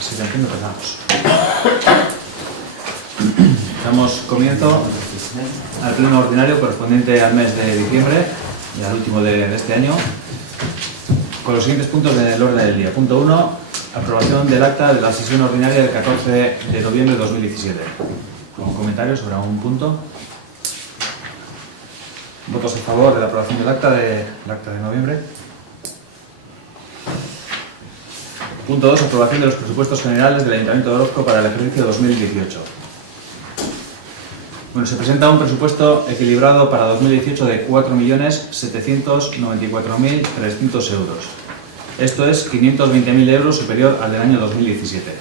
Si te entiendo, empezamos. Damos comienzo al pleno ordinario correspondiente al mes de diciembre y al último de este año, con los siguientes puntos del orden del día. Punto 1, aprobación del acta de la sesión ordinaria del 14 de noviembre de 2017. ¿Algún comentario sobre algún punto? ¿Votos a favor de la aprobación del acta de noviembre? Punto 2, aprobación de los presupuestos generales del Ayuntamiento de Orozco para el ejercicio 2018. Bueno, se presenta un presupuesto equilibrado para 2018 de 4.794.300 euros. Esto es 520.000 euros superior al del año 2017.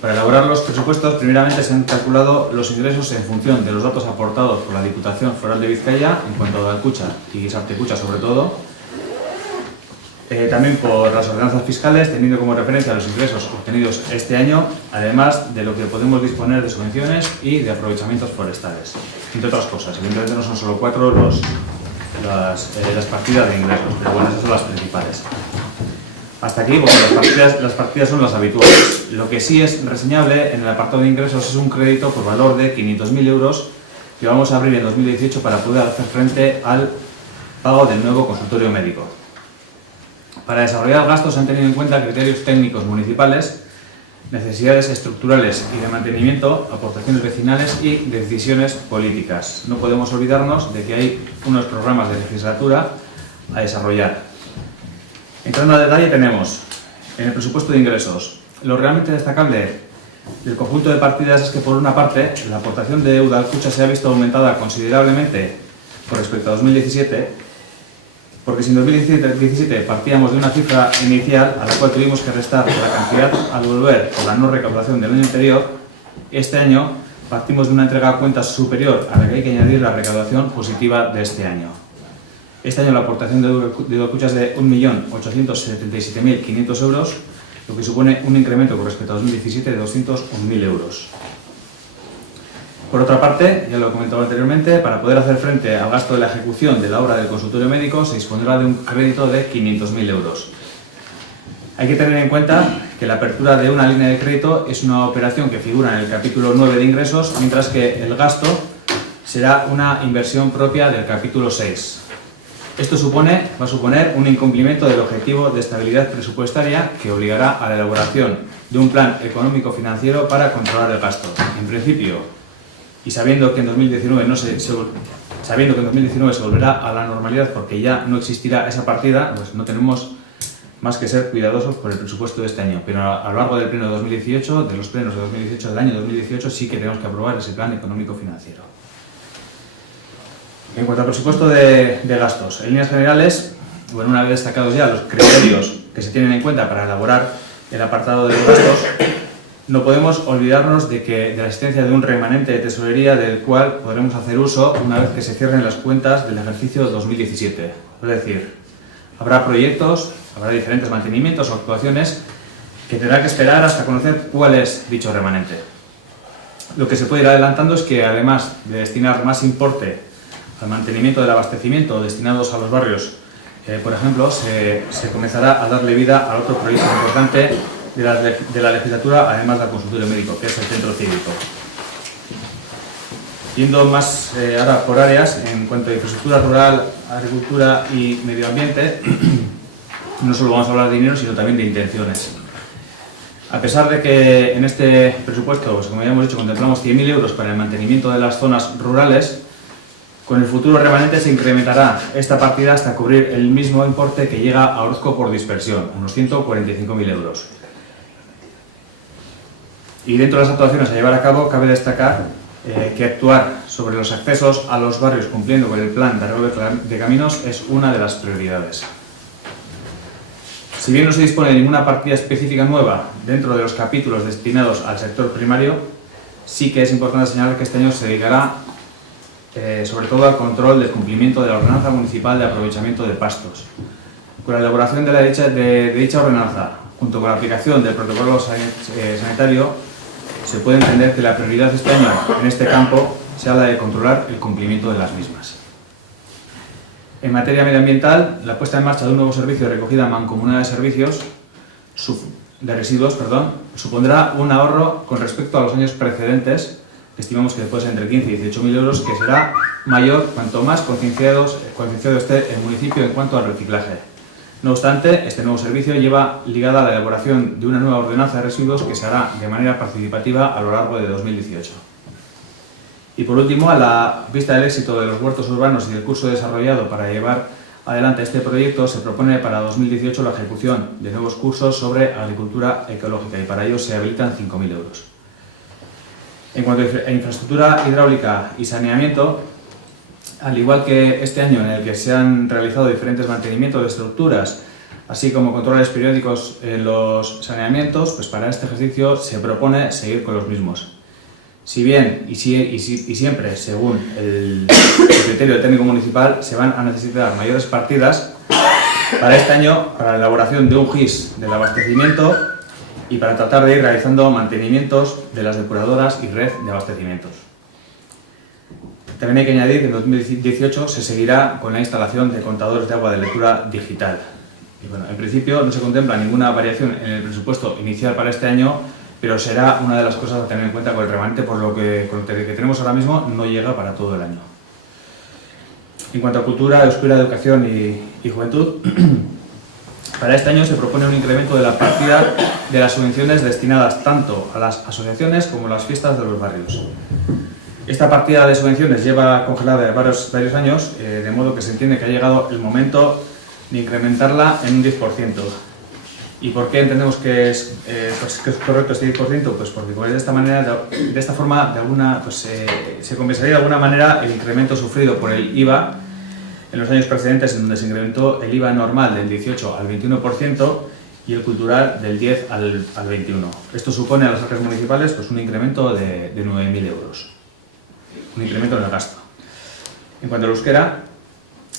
Para elaborar los presupuestos, primeramente se han calculado los ingresos en función de los datos aportados por la Diputación Foral de Vizcaya, en cuanto a Udalkutxa y Sartekucha sobre todo, también por las ordenanzas fiscales, teniendo como referencia los ingresos obtenidos este año, además de lo que podemos disponer de subvenciones y de aprovechamientos forestales, entre otras cosas. Evidentemente no son solo cuatro las partidas de ingresos, pero bueno, esas son las principales. Hasta aquí, bueno, las partidas son las habituales. Lo que sí es reseñable en el apartado de ingresos es un crédito por valor de 500.000 euros que vamos a abrir en 2018 para poder hacer frente al pago del nuevo consultorio médico. Para desarrollar gastos se han tenido en cuenta criterios técnicos municipales, necesidades estructurales y de mantenimiento, aportaciones vecinales y decisiones políticas. No podemos olvidarnos de que hay unos programas de legislatura a desarrollar. Entrando al detalle, tenemos en el presupuesto de ingresos. Lo realmente destacable del conjunto de partidas es que, por una parte, la aportación de Udalkutxa se ha visto aumentada considerablemente con respecto a 2017, porque si en 2017 partíamos de una cifra inicial a la cual tuvimos que restar la cantidad a devolver por la no recaudación del año anterior, este año partimos de una entrega a cuentas superior a la que hay que añadir la recaudación positiva de este año. Este año la aportación de Udalkutxa es de 1.877.500 euros, lo que supone un incremento con respecto a 2017 de 201.000 euros. Por otra parte, ya lo he comentado anteriormente, para poder hacer frente al gasto de la ejecución de la obra del consultorio médico se dispondrá de un crédito de 500.000 euros. Hay que tener en cuenta que la apertura de una línea de crédito es una operación que figura en el capítulo 9 de ingresos, mientras que el gasto será una inversión propia del capítulo 6. Esto va a suponer un incumplimiento del objetivo de estabilidad presupuestaria que obligará a la elaboración de un plan económico-financiero para controlar el gasto. En principio, y sabiendo que en 2019 se volverá a la normalidad porque ya no existirá esa partida, pues no tenemos más que ser cuidadosos por el presupuesto de este año. Pero a lo largo del pleno de 2018, de los plenos de 2018 del año 2018, sí que tenemos que aprobar ese plan económico-financiero. En cuanto al presupuesto de gastos, en líneas generales, bueno, una vez destacados ya los criterios que se tienen en cuenta para elaborar el apartado de los gastos, no podemos olvidarnos de la existencia de un remanente de tesorería del cual podremos hacer uso una vez que se cierren las cuentas del ejercicio 2017. Es decir, habrá proyectos, habrá diferentes mantenimientos o actuaciones que tendrá que esperar hasta conocer cuál es dicho remanente. Lo que se puede ir adelantando es que, además de destinar más importe al mantenimiento del abastecimiento destinados a los barrios, por ejemplo, se comenzará a darle vida al otro proyecto importante de la legislatura, además del consultorio médico, que es el centro cívico. Yendo más ahora por áreas, en cuanto a infraestructura rural, agricultura y medio ambiente, no solo vamos a hablar de dinero, sino también de intenciones. A pesar de que en este presupuesto, pues, como ya hemos dicho, contemplamos 100.000 euros para el mantenimiento de las zonas rurales, con el futuro remanente se incrementará esta partida hasta cubrir el mismo importe que llega a Orozco por dispersión, unos 145.000 euros. Y dentro de las actuaciones a llevar a cabo, cabe destacar que actuar sobre los accesos a los barrios cumpliendo con el plan de arreglo de caminos es una de las prioridades. Si bien no se dispone de ninguna partida específica nueva dentro de los capítulos destinados al sector primario, sí que es importante señalar que este año se dedicará sobre todo al control del cumplimiento de la ordenanza municipal de aprovechamiento de pastos. Con la elaboración de dicha ordenanza, junto con la aplicación del protocolo sanitario, se puede entender que la prioridad este año en este campo sea la de controlar el cumplimiento de las mismas. En materia medioambiental, la puesta en marcha de un nuevo servicio de recogida mancomunada de servicios de residuos, supondrá un ahorro con respecto a los años precedentes, que estimamos que puede ser entre 15 y 18.000 euros, que será mayor cuanto más concienciado esté el municipio en cuanto al reciclaje. No obstante, este nuevo servicio lleva ligada la elaboración de una nueva ordenanza de residuos que se hará de manera participativa a lo largo de 2018. Y por último, a la vista del éxito de los huertos urbanos y del curso desarrollado para llevar adelante este proyecto, se propone para 2018 la ejecución de nuevos cursos sobre agricultura ecológica y para ello se habilitan 5.000 euros. En cuanto a infraestructura hidráulica y saneamiento, al igual que este año en el que se han realizado diferentes mantenimientos de estructuras, así como controles periódicos en los saneamientos, pues para este ejercicio se propone seguir con los mismos. Si bien y siempre según el criterio del técnico municipal, se van a necesitar mayores partidas para este año para la elaboración de un GIS del abastecimiento y para tratar de ir realizando mantenimientos de las depuradoras y red de abastecimientos. También hay que añadir que en 2018 se seguirá con la instalación de contadores de agua de lectura digital. Y bueno, en principio no se contempla ninguna variación en el presupuesto inicial para este año, pero será una de las cosas a tener en cuenta con el remanente, por lo que con lo que tenemos ahora mismo no llega para todo el año. En cuanto a cultura, euskera, educación y juventud, para este año se propone un incremento de la partida de las subvenciones destinadas tanto a las asociaciones como a las fiestas de los barrios. Esta partida de subvenciones lleva congelada varios años, de modo que se entiende que ha llegado el momento de incrementarla en un 10%. ¿Y por qué entendemos que es correcto este 10%? Pues porque de esta forma se compensaría de alguna manera el incremento sufrido por el IVA en los años precedentes, en donde se incrementó el IVA normal del 18 al 21% y el cultural del 10 al 21%. Esto supone a las arcas municipales pues, un incremento de 9.000 euros. Un incremento en el gasto. En cuanto al euskera,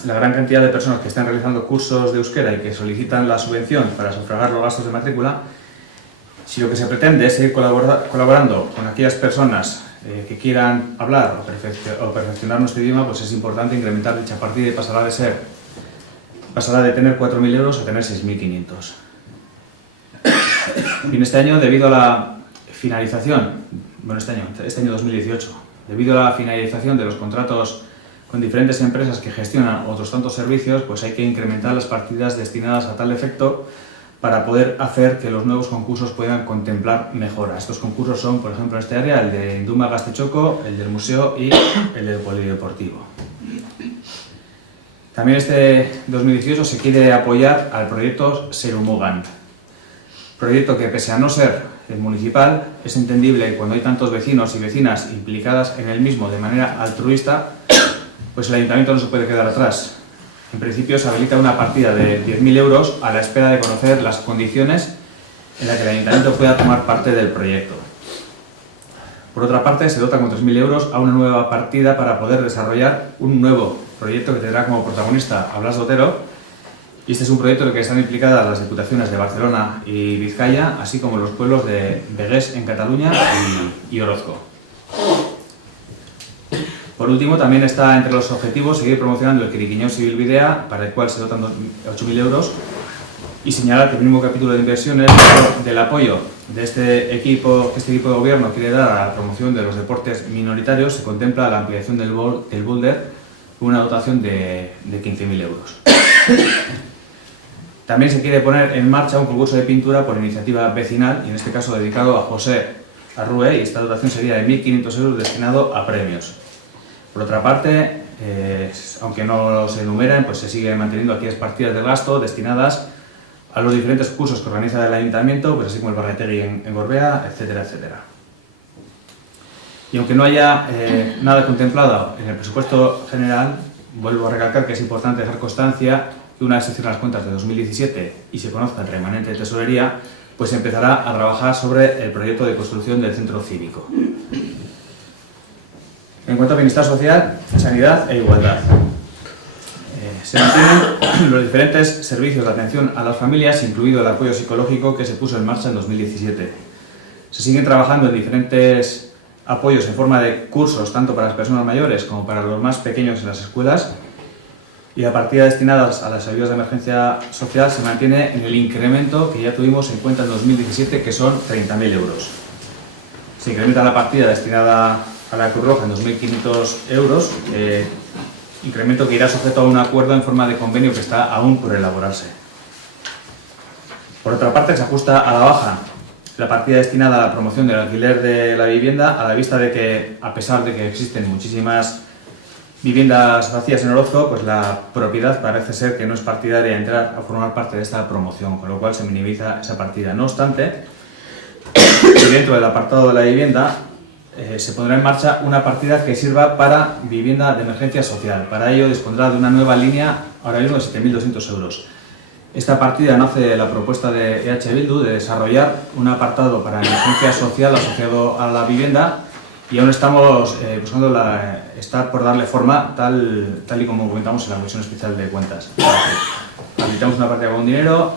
la gran cantidad de personas que están realizando cursos de euskera y que solicitan la subvención para sufragar los gastos de matrícula, si lo que se pretende es seguir colaborando con aquellas personas que quieran hablar o perfeccionar nuestro idioma, pues es importante incrementar dicha partida y pasará de tener 4.000 euros a tener 6.500. Y en este año, debido a la finalización, este año 2018, debido a la finalización de los contratos con diferentes empresas que gestionan otros tantos servicios, pues hay que incrementar las partidas destinadas a tal efecto para poder hacer que los nuevos concursos puedan contemplar mejoras. Estos concursos son, por ejemplo, en este área, el de Induma Gaztetxoko, el del museo y el del polideportivo. También este 2018 se quiere apoyar al proyecto Serumugan, proyecto que, pese a no ser el municipal, es entendible cuando hay tantos vecinos y vecinas implicadas en el mismo de manera altruista, pues el ayuntamiento no se puede quedar atrás. En principio se habilita una partida de 10.000 euros a la espera de conocer las condiciones en las que el ayuntamiento pueda tomar parte del proyecto. Por otra parte, se dota con 3.000 euros a una nueva partida para poder desarrollar un nuevo proyecto que tendrá como protagonista a Blas de Otero, y este es un proyecto en el que están implicadas las diputaciones de Barcelona y Vizcaya, así como los pueblos de Begués en Cataluña y Orozco. Por último, también está entre los objetivos seguir promocionando el Quiriquiñón Zibilbidea, para el cual se dotan 8.000 euros, y señalar que el mismo capítulo de inversiones del apoyo de este equipo de gobierno quiere dar a la promoción de los deportes minoritarios, se contempla la ampliación del boulder con una dotación de 15.000 euros. También se quiere poner en marcha un concurso de pintura por iniciativa vecinal, y en este caso dedicado a José Arrue, y esta dotación sería de 1.500 euros destinado a premios. Por otra parte, aunque no se enumeran, pues se siguen manteniendo aquellas partidas de gasto destinadas a los diferentes cursos que organiza el ayuntamiento, pues así como el Barretegui en Gorbea, etcétera, etcétera. Y aunque no haya nada contemplado en el presupuesto general, vuelvo a recalcar que es importante dejar constancia que una vez se cierren las cuentas de 2017 y se conozca el remanente de tesorería, pues se empezará a trabajar sobre el proyecto de construcción del centro cívico. En cuanto a bienestar social, sanidad e igualdad, se mantienen los diferentes servicios de atención a las familias, incluido el apoyo psicológico que se puso en marcha en 2017. Se siguen trabajando en diferentes apoyos en forma de cursos, tanto para las personas mayores como para los más pequeños en las escuelas, y la partida destinada a las ayudas de emergencia social se mantiene en el incremento que ya tuvimos en cuenta en 2017, que son 30.000 euros. Se incrementa la partida destinada a la Cruz Roja en 2.500 euros, incremento que irá sujeto a un acuerdo en forma de convenio que está aún por elaborarse. Por otra parte, se ajusta a la baja la partida destinada a la promoción del alquiler de la vivienda, a la vista de que, a pesar de que existen muchísimas viviendas vacías en Orozco, pues la propiedad parece ser que no es partidaria de entrar a formar parte de esta promoción, con lo cual se minimiza esa partida. No obstante, dentro del apartado de la vivienda se pondrá en marcha una partida que sirva para vivienda de emergencia social. Para ello dispondrá de una nueva línea, ahora mismo de 7.200 euros. Esta partida nace de la propuesta de EH Bildu de desarrollar un apartado para emergencia social asociado a la vivienda, y aún estamos buscando está por darle forma tal y como comentamos en la Comisión Especial de Cuentas. Habilitamos una partida con dinero.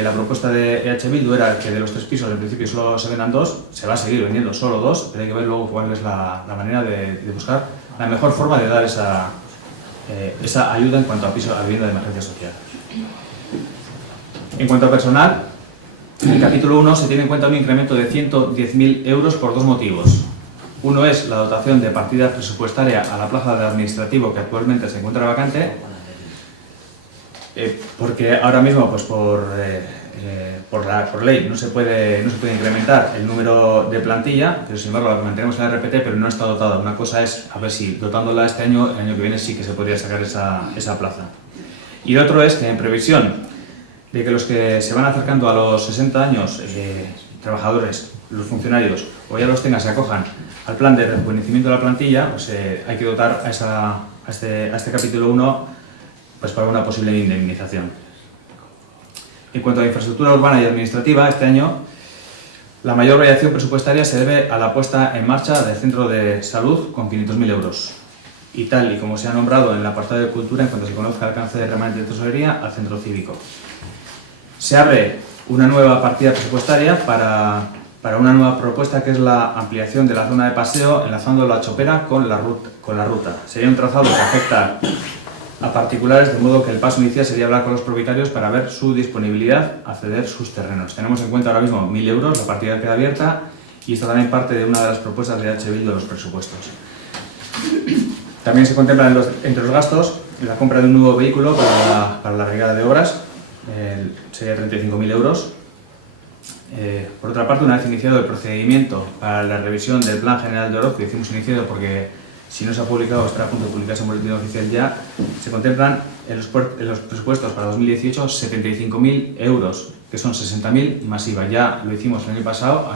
La propuesta de EH Bildu era que de los 3 pisos en principio solo se vendan 2, se va a seguir vendiendo solo 2, pero hay que ver luego cuál es la manera de buscar la mejor forma de dar esa ayuda en cuanto a vivienda de emergencia social. En cuanto a personal, en el capítulo 1 se tiene en cuenta un incremento de 110.000 euros por 2 motivos. Uno es la dotación de partida presupuestaria a la plaza de administrativo que actualmente se encuentra vacante, porque ahora mismo pues por ley no se puede incrementar el número de plantilla, pero sin embargo la mantenemos en la RPT, pero no está dotada. Una cosa es a ver si dotándola este año, el año que viene sí que se podría sacar esa plaza. Y el otro es que en previsión de que los que se van acercando a los 60 años, trabajadores, los funcionarios, o ya los tengan, se acojan al plan de rejuvenecimiento de la plantilla, pues hay que dotar a este capítulo 1 pues para una posible indemnización. En cuanto a infraestructura urbana y administrativa, este año la mayor variación presupuestaria se debe a la puesta en marcha del centro de salud con 500.000 euros. Y tal y como se ha nombrado en el apartado de cultura, en cuanto se conozca el alcance de remanente de tesorería, al centro cívico. Se abre una nueva partida presupuestaria para una nueva propuesta, que es la ampliación de la zona de paseo enlazando la Chopera con la ruta. Sería un trazado que afecta a particulares, de modo que el paso inicial sería hablar con los propietarios para ver su disponibilidad a ceder sus terrenos. Tenemos en cuenta ahora mismo 1.000 euros, la partida queda abierta, y esto también parte de una de las propuestas de EH Bildu de los presupuestos. También se contempla entre los gastos la compra de un nuevo vehículo para la brigada de obras, sería 35.000 euros. Por otra parte, una vez iniciado el procedimiento para la revisión del Plan General de Orozco, decimos iniciado porque si no se ha publicado, estará a punto de publicarse en boletín oficial ya, se contemplan en los presupuestos para 2018 75.000 euros, que son 60.000 más IVA. Ya lo hicimos el año pasado,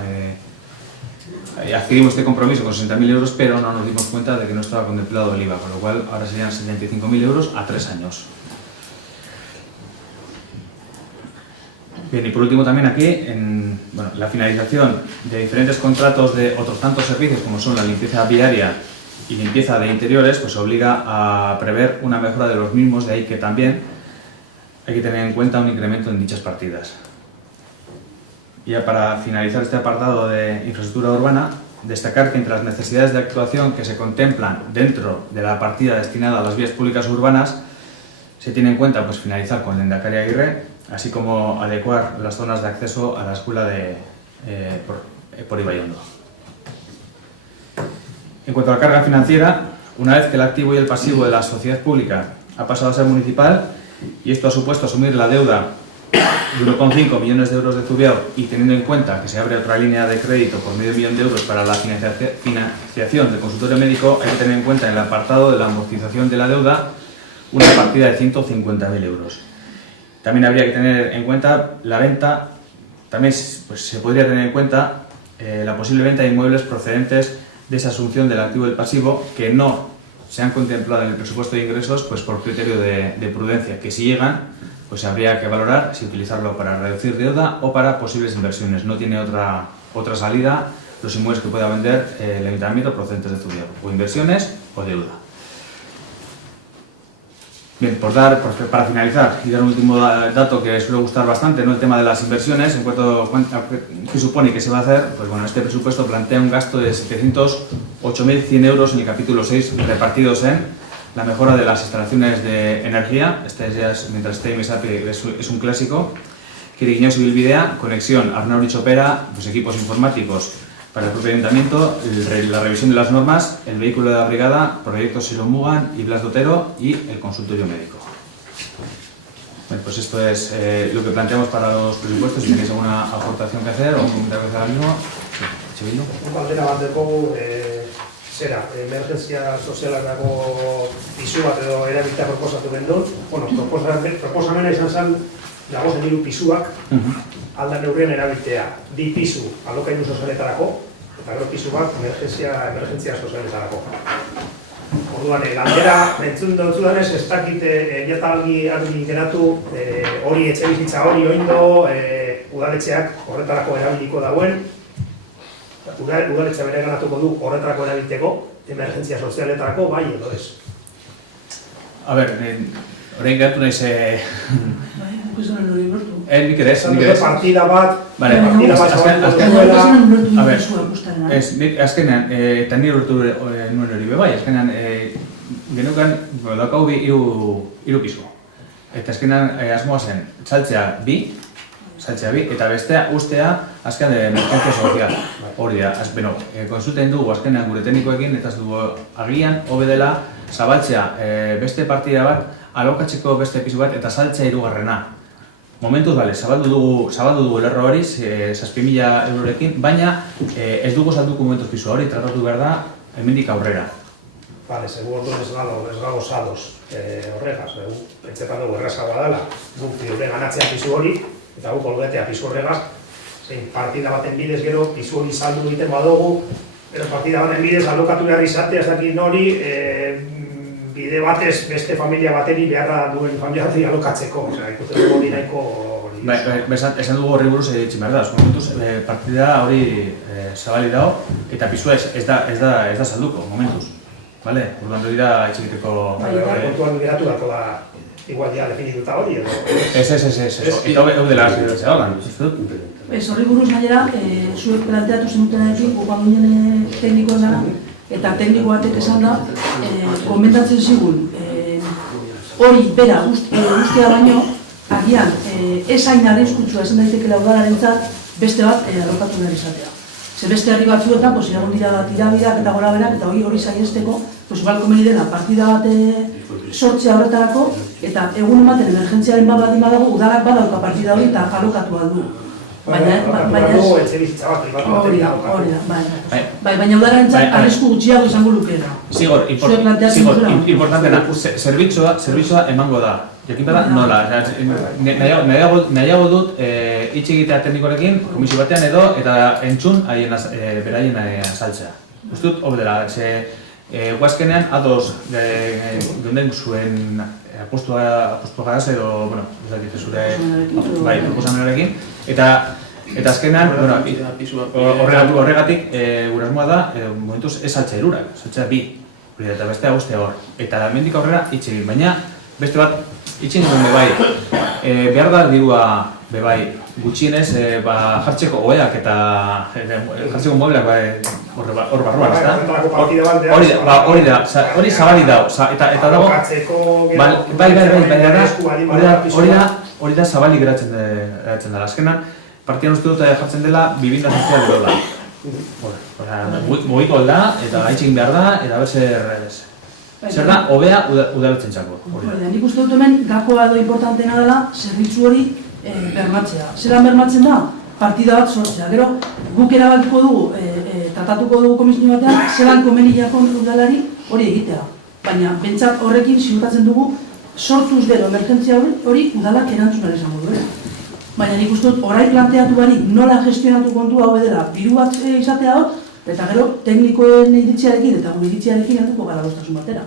adquirimos este compromiso con 60.000 euros, pero no nos dimos cuenta de que no estaba contemplado el IVA, con lo cual ahora serían 75.000 euros a 3 años. Bien, y por último también aquí, la finalización de diferentes contratos de otros tantos servicios como son la limpieza viaria y limpieza de interiores, pues obliga a prever una mejora de los mismos, de ahí que también hay que tener en cuenta un incremento en dichas partidas. Y ya para finalizar este apartado de infraestructura urbana, destacar que entre las necesidades de actuación que se contemplan dentro de la partida destinada a las vías públicas urbanas, se tiene en cuenta pues finalizar con Lehendakari Aguirre, así como adecuar las zonas de acceso a la escuela por Ibaiondo. En cuanto a la carga financiera, una vez que el activo y el pasivo de la sociedad pública ha pasado a ser municipal, y esto ha supuesto asumir la deuda de 1,5 millones de euros de Zubiao, y teniendo en cuenta que se abre otra línea de crédito por medio millón de euros para la financiación del consultorio médico, hay que tener en cuenta en el apartado de la amortización de la deuda una partida de 150.000 euros. También habría que tener en cuenta la venta, también pues, se podría tener en cuenta la posible venta de inmuebles procedentes de esa asunción del activo y del pasivo que no se han contemplado en el presupuesto de ingresos, pues por criterio de prudencia, que si llegan, pues habría que valorar si utilizarlo para reducir deuda o para posibles inversiones. No tiene otra salida los inmuebles que pueda vender el ayuntamiento procedentes de Zubiao, o inversiones o deuda. Bien, para finalizar y dar un último dato que suele gustar bastante, ¿no? El tema de las inversiones, en cuanto a qué supone y qué se va a hacer, pues bueno, este presupuesto plantea un gasto de 708.100 euros en el capítulo 6, repartidos en la mejora de las instalaciones de energía, este ya es, mientras esté MSAPI es un clásico, Kiriño Civilbidea, conexión Arnauri Chopera, los equipos informáticos para el propio ayuntamiento, la revisión de las normas, el vehículo de la brigada, proyectos Silo Mugan y Blas Dotero y el consultorio médico. Bueno, pues esto es lo que planteamos para los presupuestos. Si tenéis alguna aportación que hacer o un comentario que hacer ahora mismo, sí, Galdera bat dugu, zera, emergentzia sozialarako pisu bat edo erabiltzea proposatu gendun. Bueno, proposamena izan zen, dagozen 3 pisuak alda neurrien erabiltzea. 2 pisu alokairu sozialetarako, eta gero pisu bat emergentzia sozialetarako. Orduan, Galdera entzun dutzudanez, ez dakit argi geratu hori etxebizitza hori oindo, udaletxeak horretarako erabiliko dauen, udaletxea bere ganatuko du horretarako erabilteko, emergentzia sozialetarako, bai edo ez. A ber, orain geratu naiz... Nik ere ez. Partida bat... Azkenean, eta nire urtu nuen hori bebai, azkenean genukan daukagu 3 pisu. Eta azkenean asmoa zen, saltzea bi, eta bestea ustea azkenean de emergentzia sozial. Hori da, konsulten dugu azkenean gure teknikoekin, eta ez dugu agian, hobe dela, zabaltzea beste partida bat, alokatzeko beste pisu bat, eta saltzea 3. Momentuz, zabaldu dugu lerro hori, 7.000 eurorekin, baina ez dugu salduko momentuz pisu hori, tratatu behar da, hemendik aurrera. Bale, segur orduan ez gago sados horregaz, pentsetan dugu errazagoa dela, guk gure ganatzea pisu hori, eta guk olgetea pisu horregaz, zein partida baten bidez gero pisu hori saldu egiten badugu, pero partida baten bidez alokatu behar izatea, ez dakit nori, bide batez beste familia bateri beharra duen familia bateri alokatzeko, ikusten dugu hori nahiko hori. Esan dugu horri buruz egitxin behar da, momentuz partida hori zabali dago, eta pisua ez da salduko, momentuz. Urduan hori da etxikiteko... Kontuan geratu dako da, igual ya definituta hori edo... Ez, eta hau dela zidurtzea holan. Ez horri buruz gainera, zuek planteatu zenutenarekin, gugan ginen teknikoen gara, eta tekniko batek esan da, komentatzen zigun, hori bera guztia baino, agian, ez hain arriskutsua esan daitekela udalarentzat beste bat alokatu nahi izatea. Ze beste herri batzuetan, iragun dira tirabirak eta gora berak, eta hori saihesteko, igual komeni dela partida bat sortzea horretarako, eta egun ematen emergentziaren bat badin badago, udalak badauka partida hori eta alokatu aldu. Baina udalarentzat arrisku gutxiago izango lukeena. Zigor, importantena, zerbitzua emango da. Jakin bada, nola. Nahiago dut hitz egitea teknikorekin, komisio batean edo, eta entzun beraien azaltzea. Uste dut, hobe dela, guazkenean, ados geunden zuen apustua gaz edo, bueno, ez dakit zure proposamenarekin, eta azkenean, horregatik gure asmoa da, momentuz ez saltzea 3, saltzea 2, eta bestea guztia hor. Eta hemendik aurrera hitz egin, baina beste bat hitz egin bebai, behar da dirua bebai gutxienez jartzeko oheak eta jartzeko mueblak hor barruan, ezta? Hori zabali dago, eta dago... Hori da zabali geratzen dela. Azkenan, partian uste dut jartzen dela bibinda sozial dola. Mugiko alda, eta gaitxin behar da, eta zer da, hobea udalatzen txako. Nik uste dut hemen, gakoa edo importantena dela, zerbitzu hori bermatzea. Zeran bermatzen da, partida bat sortzea. Gero, guk erabakiko dugu, tratatuko dugu komisio batean, zelan komeniako udalari hori egitea. Baina, bentsat horrekin ziurtatzen dugu, sortuz gero emergentzia hori udalak erantzunare izango duela. Baina nik uste dut, orain planteatu barik nola gestionatu kontua hau edela, biru bat izatea hor, eta gero teknikoen iritziarekin eta gure iritziarekin helduko gara goztasun batera.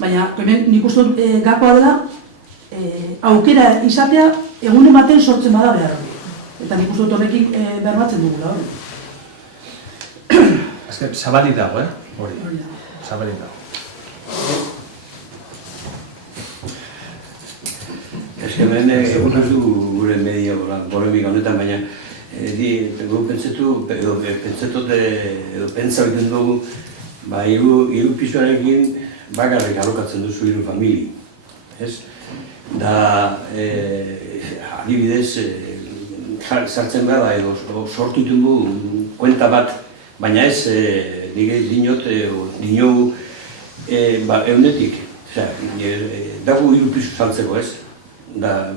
Baina, nik uste dut gakoa dela, aukera izatea egun ematen sortzen bada behar hori. Eta nik uste dut horrekin bermatzen dugula hori. Azken, zabalik dago, hori. Zabalik dago. Ez que hemen egun ez du gure media polemika honetan, baina pentsatu edo pentsa egiten dugu, 3 pisuarekin bakarrik alokatzen duzu 3 famili, ez? Da, adibidez, sartzen behar da edo sortu ditugu kuenta bat, baina ez, nire dinot, eunetik, dago 3 pisu saltzeko, ez? Da,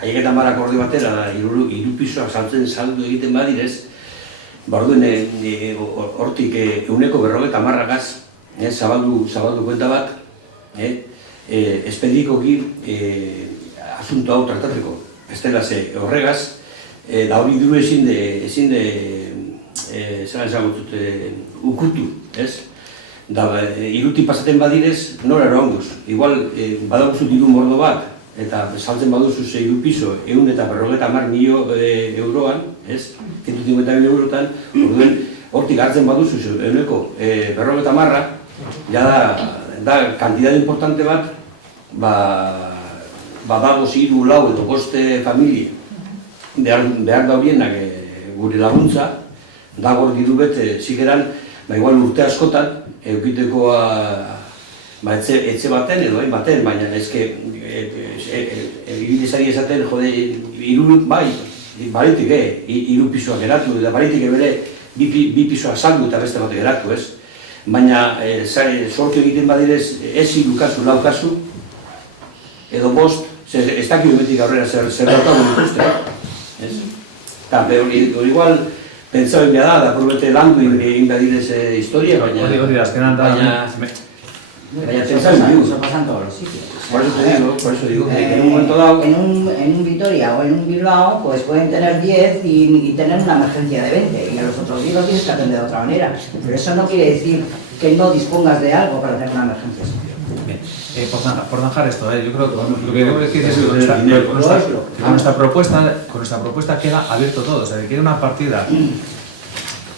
haiek eta marak ordi batera, 3 pisuak saldu egiten badirez, orduen hortik euneko 50 zabaldu kuenta bat, espedikoki asunto hau tratatzeko. Estela ze horregaz, da hori diru ezin zelan ezagutzut ukutu, ez? Da, 3 pasaten badirez, nora eroanguz. Igual, badaguzu diru mordo bat, eta saltzen baduzu 3 piso, 150.000 euroan, ez? 150.000 eurotan, orduen, hortik hartzen baduzu euneko 50, da kantidad importante bat, badago 3, 4 edo 5 familie behar da horienak gure laguntza, da hor diru bete zikeran, igual urte askotan, eukiteko etxe baten edo baten, baina ezke ibidezari esaten, jode, baritik, 3 pisoak eratu, eta baritik bere 2 pisoak saldu eta beste bat geratu, ez? Baina sortu egiten badirez, ez 3 kasu, 4 kasu, edo 5, ez dakio betik aurrera zer daukagun ikuste, ez? Eta hori igual, pentsa hori da, da probete landu egin badirez historia, baina... Hori da, azkenan da... Baina pensar eso pasa en todos los sitios. Por eso digo que en un momento dado... En un Vitoria o en un Bilbao, pues pueden tener 10 y tener una emergencia de 20, y a los otros 10 los tienes que atender de otra manera. Pero eso no quiere decir que no dispongas de algo para tener una emergencia. Por zanjar esto, yo creo que lo que tengo que decir es que con esta propuesta queda abierto todo, o sea, que queda una partida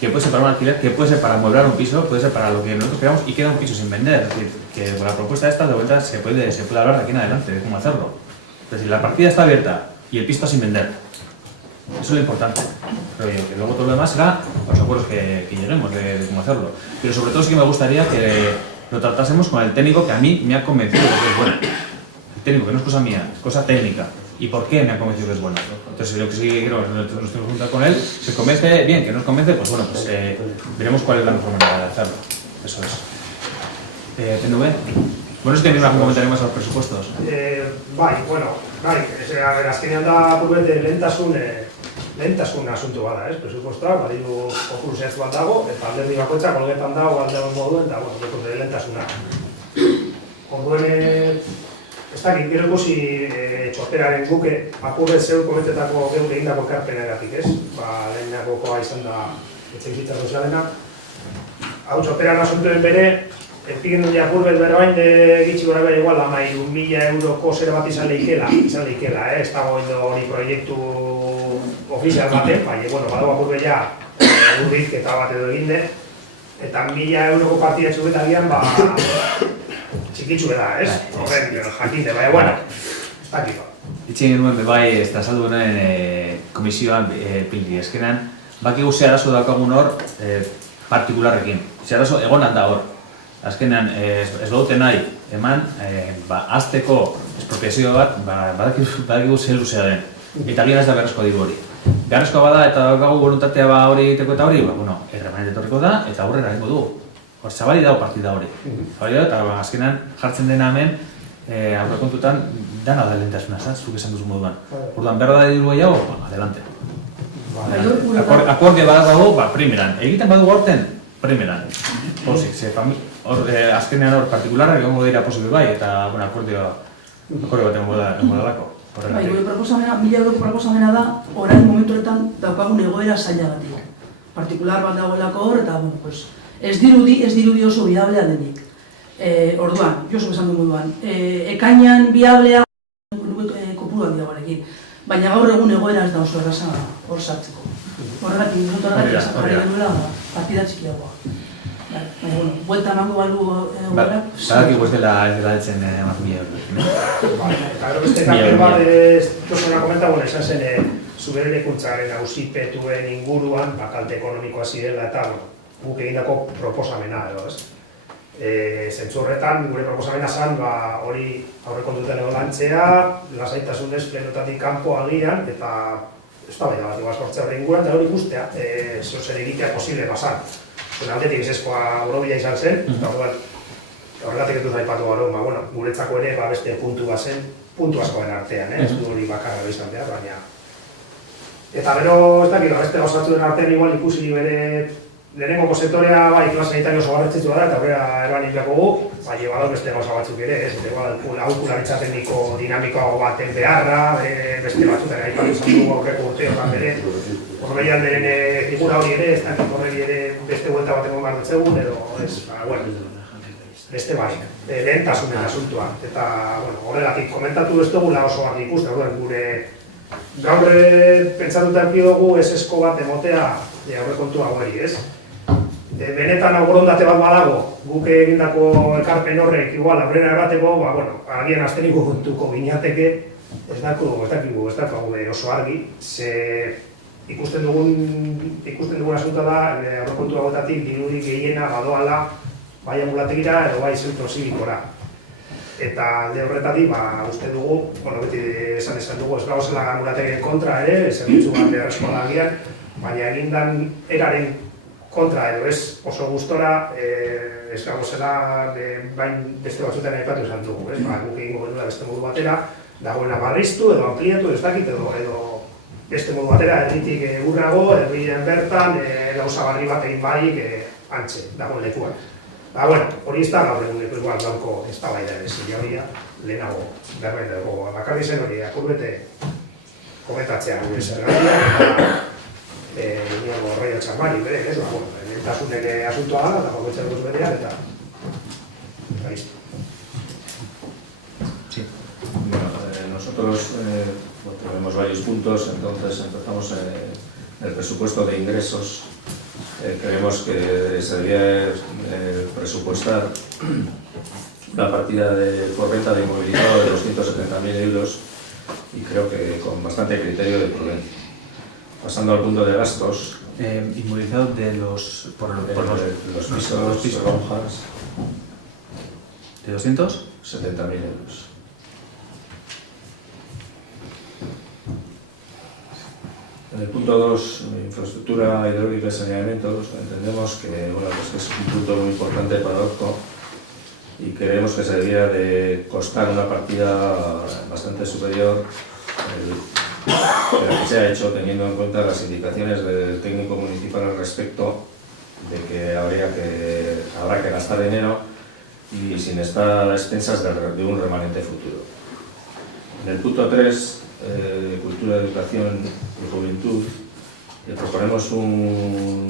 que puede ser para un alquiler, que puede ser para amueblar un piso, puede ser para lo que nosotros queramos y queda un piso sin vender. Es decir, que con la propuesta esta de vuelta se puede hablar de aquí en adelante de cómo hacerlo. Es decir, la partida está abierta y el piso está sin vender. Eso es lo importante. Pero yo, que luego todo lo demás será los acuerdos que lleguemos de cómo hacerlo. Pero sobre todo sí que me gustaría que lo tratásemos con el técnico que a mí me ha convencido de que es bueno. El técnico, que no es cosa mía, es cosa técnica. ¿Y por qué me ha convencido que es bueno? Entonces, yo que sí creo que nos tenemos que juntar con él. Si os convence, bien, que no os convence, pues bueno, pues veremos cuál es la mejor manera de hacerlo. Eso es. PNV. Bueno, es que tiene algún comentario más a los presupuestos. Azkenean da purbete lehentasun asuntu bada, ez? Presupuestoa, badiru kopuru zehatz bat dago, eta alderdi bakoitza kolgetan dago aldean moduen, eta bueno, lehentasuna. Orduen, ez dakit, gero ikusi txosteraren guke, apurre zeu komentetako geuk egindako ekarpenagatik, ez? Lehenakoa izan da etxebizitza sozialena. Hau txosteran asuntuen bere, Epigen dut apurret berbain gitxi gora bere igual, 1.000 euroko zer bat izan lehikela, ez dago hori proiektu ofizial baten, baina, badago apurret ja urrizketa bat edo eginde, eta 1.000 euroko partida txuetagian, txikitzu da, ez? Horren, jakinde, baina, ez dakit. Itxen genuen bebai, ez da saldu honen komisioan pildi eskenan, baki guzti arazo daukagun hor partikularrekin, arazo egonan da hor. Azkenean, ez dute nahi, eman, azteko espropiazio bat, badakigu zer luzea den. Eta gian ez da beharrezkoa diru hori. Beharrezkoa bada eta daukagu voluntatea hori egiteko eta hori, erremanet etorriko da eta aurrera egingo dugu. Hor, zabali dago partida hori. Zabali dago eta azkenean jartzen dena hemen, aurrekontutan, dana da lehentasuna, zuk esan duzu moduan. Orduan, behar da diru gehiago, adelante. Akordioa badago, primeran. Egiten badugu horten, primeran. Azkenean hor partikularra egongo dira posible bai, eta akordioa bat egongo da lako. Gure proposamena, 1.000 euroko proposamena da, orain momentu honetan daukagun egoera zailagatik. Partikular bat dagoelako hor, eta ez dirudi oso biablea denik. Orduan, Josu esan du moduan, ekainan biablea kopuruak diagoarekin, baina gaur egun egoera ez da oso erraza hor sartzeko. Horregatik, jarri genuela partida txikiagoa. Buelta emango balu egoera? Badakik ez dela etzen ematen 1.000 euro. Eta gero beste kapen bat, Josuna komentagoen esan zen, zubere lekuntzaren auzipetuen inguruan, kalte ekonomikoa zirela eta guk egindako proposamena edo, ez? Zentzu horretan, gure proposamena zen, hori aurrekontuetan edo lantzea, lasaitasunez plenotatik kanpo agian, eta eztabaida bat igual sortzea horren inguruan, eta hori ikustea, zer egitea posible basan. Zuen aldetik izezkoa borobila izan zen, eta horregatik ez dut aipatu gero, guretzako ere beste puntu bazen, puntu askoen artean, ez du hori bakarra izan behar, baina. Eta gero, ez dakit, beste gauzatzen artean igual ikusi bere lehenengoko sektorea, klase sanitario oso garrantzitsua da, eta horrela eroan inbiako gu, badao beste gauza batzuk ere, ez, aholkularitza tekniko dinamikoago baten beharra, beste batzuten aipatu izan dugu aurreko urteotan bere, horrean beren figura hori ere, ez da, horreli ere beste buelta bat egon behar dutzegun, edo, ez, beste barik, lehentasunen asuntua, eta, horregatik komentatu ez dugula oso argi ikusten, gure gaur pentsatuta enpio dugu esesko bat emotea aurrekontu haueri, ez? Benetan aurrondate bat badago, guk egindako ekarpen horrek igual aurrera errateko, agian azteniko kontuko gineateke, ez dakigu oso argi, ze ikusten dugun asunta da, aurrekontu hauetatik dirurik gehiena badoala bai ambulategira edo bai zentro zibikora. Eta alde horretatik, uste dugu, beti esan dugu, ez gauzela ambulategien kontra ere, zerbitzu bat beharrezkoa da agian, baina egindan eraren kontra edo ez oso gustora, ez gauzela bain beste batzuetan aipatu izan dugu, ez? Guk egingo genuela beste modu batera, dagoena barriztu edo ampliatu, ez dakit, edo beste modu batera, herritik urrago, herrien bertan, gauza barri bat egin barik antxe, dagoen lekuan. Hori ez da gaur eguneko igual dauko ez da baida ere, zile horia lehenago berbait dugu. Bakarri zen hori, akurbete komentatzea gure zergatia, eta niago horreia txarmari, bere, ez? Lehentasunen asuntoa da, eta bakoitzak guz berean, eta listo. Sí. Nosotros tenemos varios puntos, entonces empezamos el presupuesto de ingresos. Creemos que se debería presupuestar la partida por venta de inmovilizado de 270.000 euros y creo que con bastante criterio de prudencia. Pasando al punto de gastos. Inmovilizado de los pisos, lonjas. ¿De 200? 70.000 euros. En el punto 2, infraestructura hidráulica y saneamiento, entendemos que, es un punto muy importante para ORCO y creemos que se debería de costar una partida bastante superior pero que se ha hecho teniendo en cuenta las indicaciones del técnico municipal al respecto de que habrá que gastar dinero y sin estar a las expensas de un remanente futuro. En el punto 3, cultura, educación y juventud, proponemos una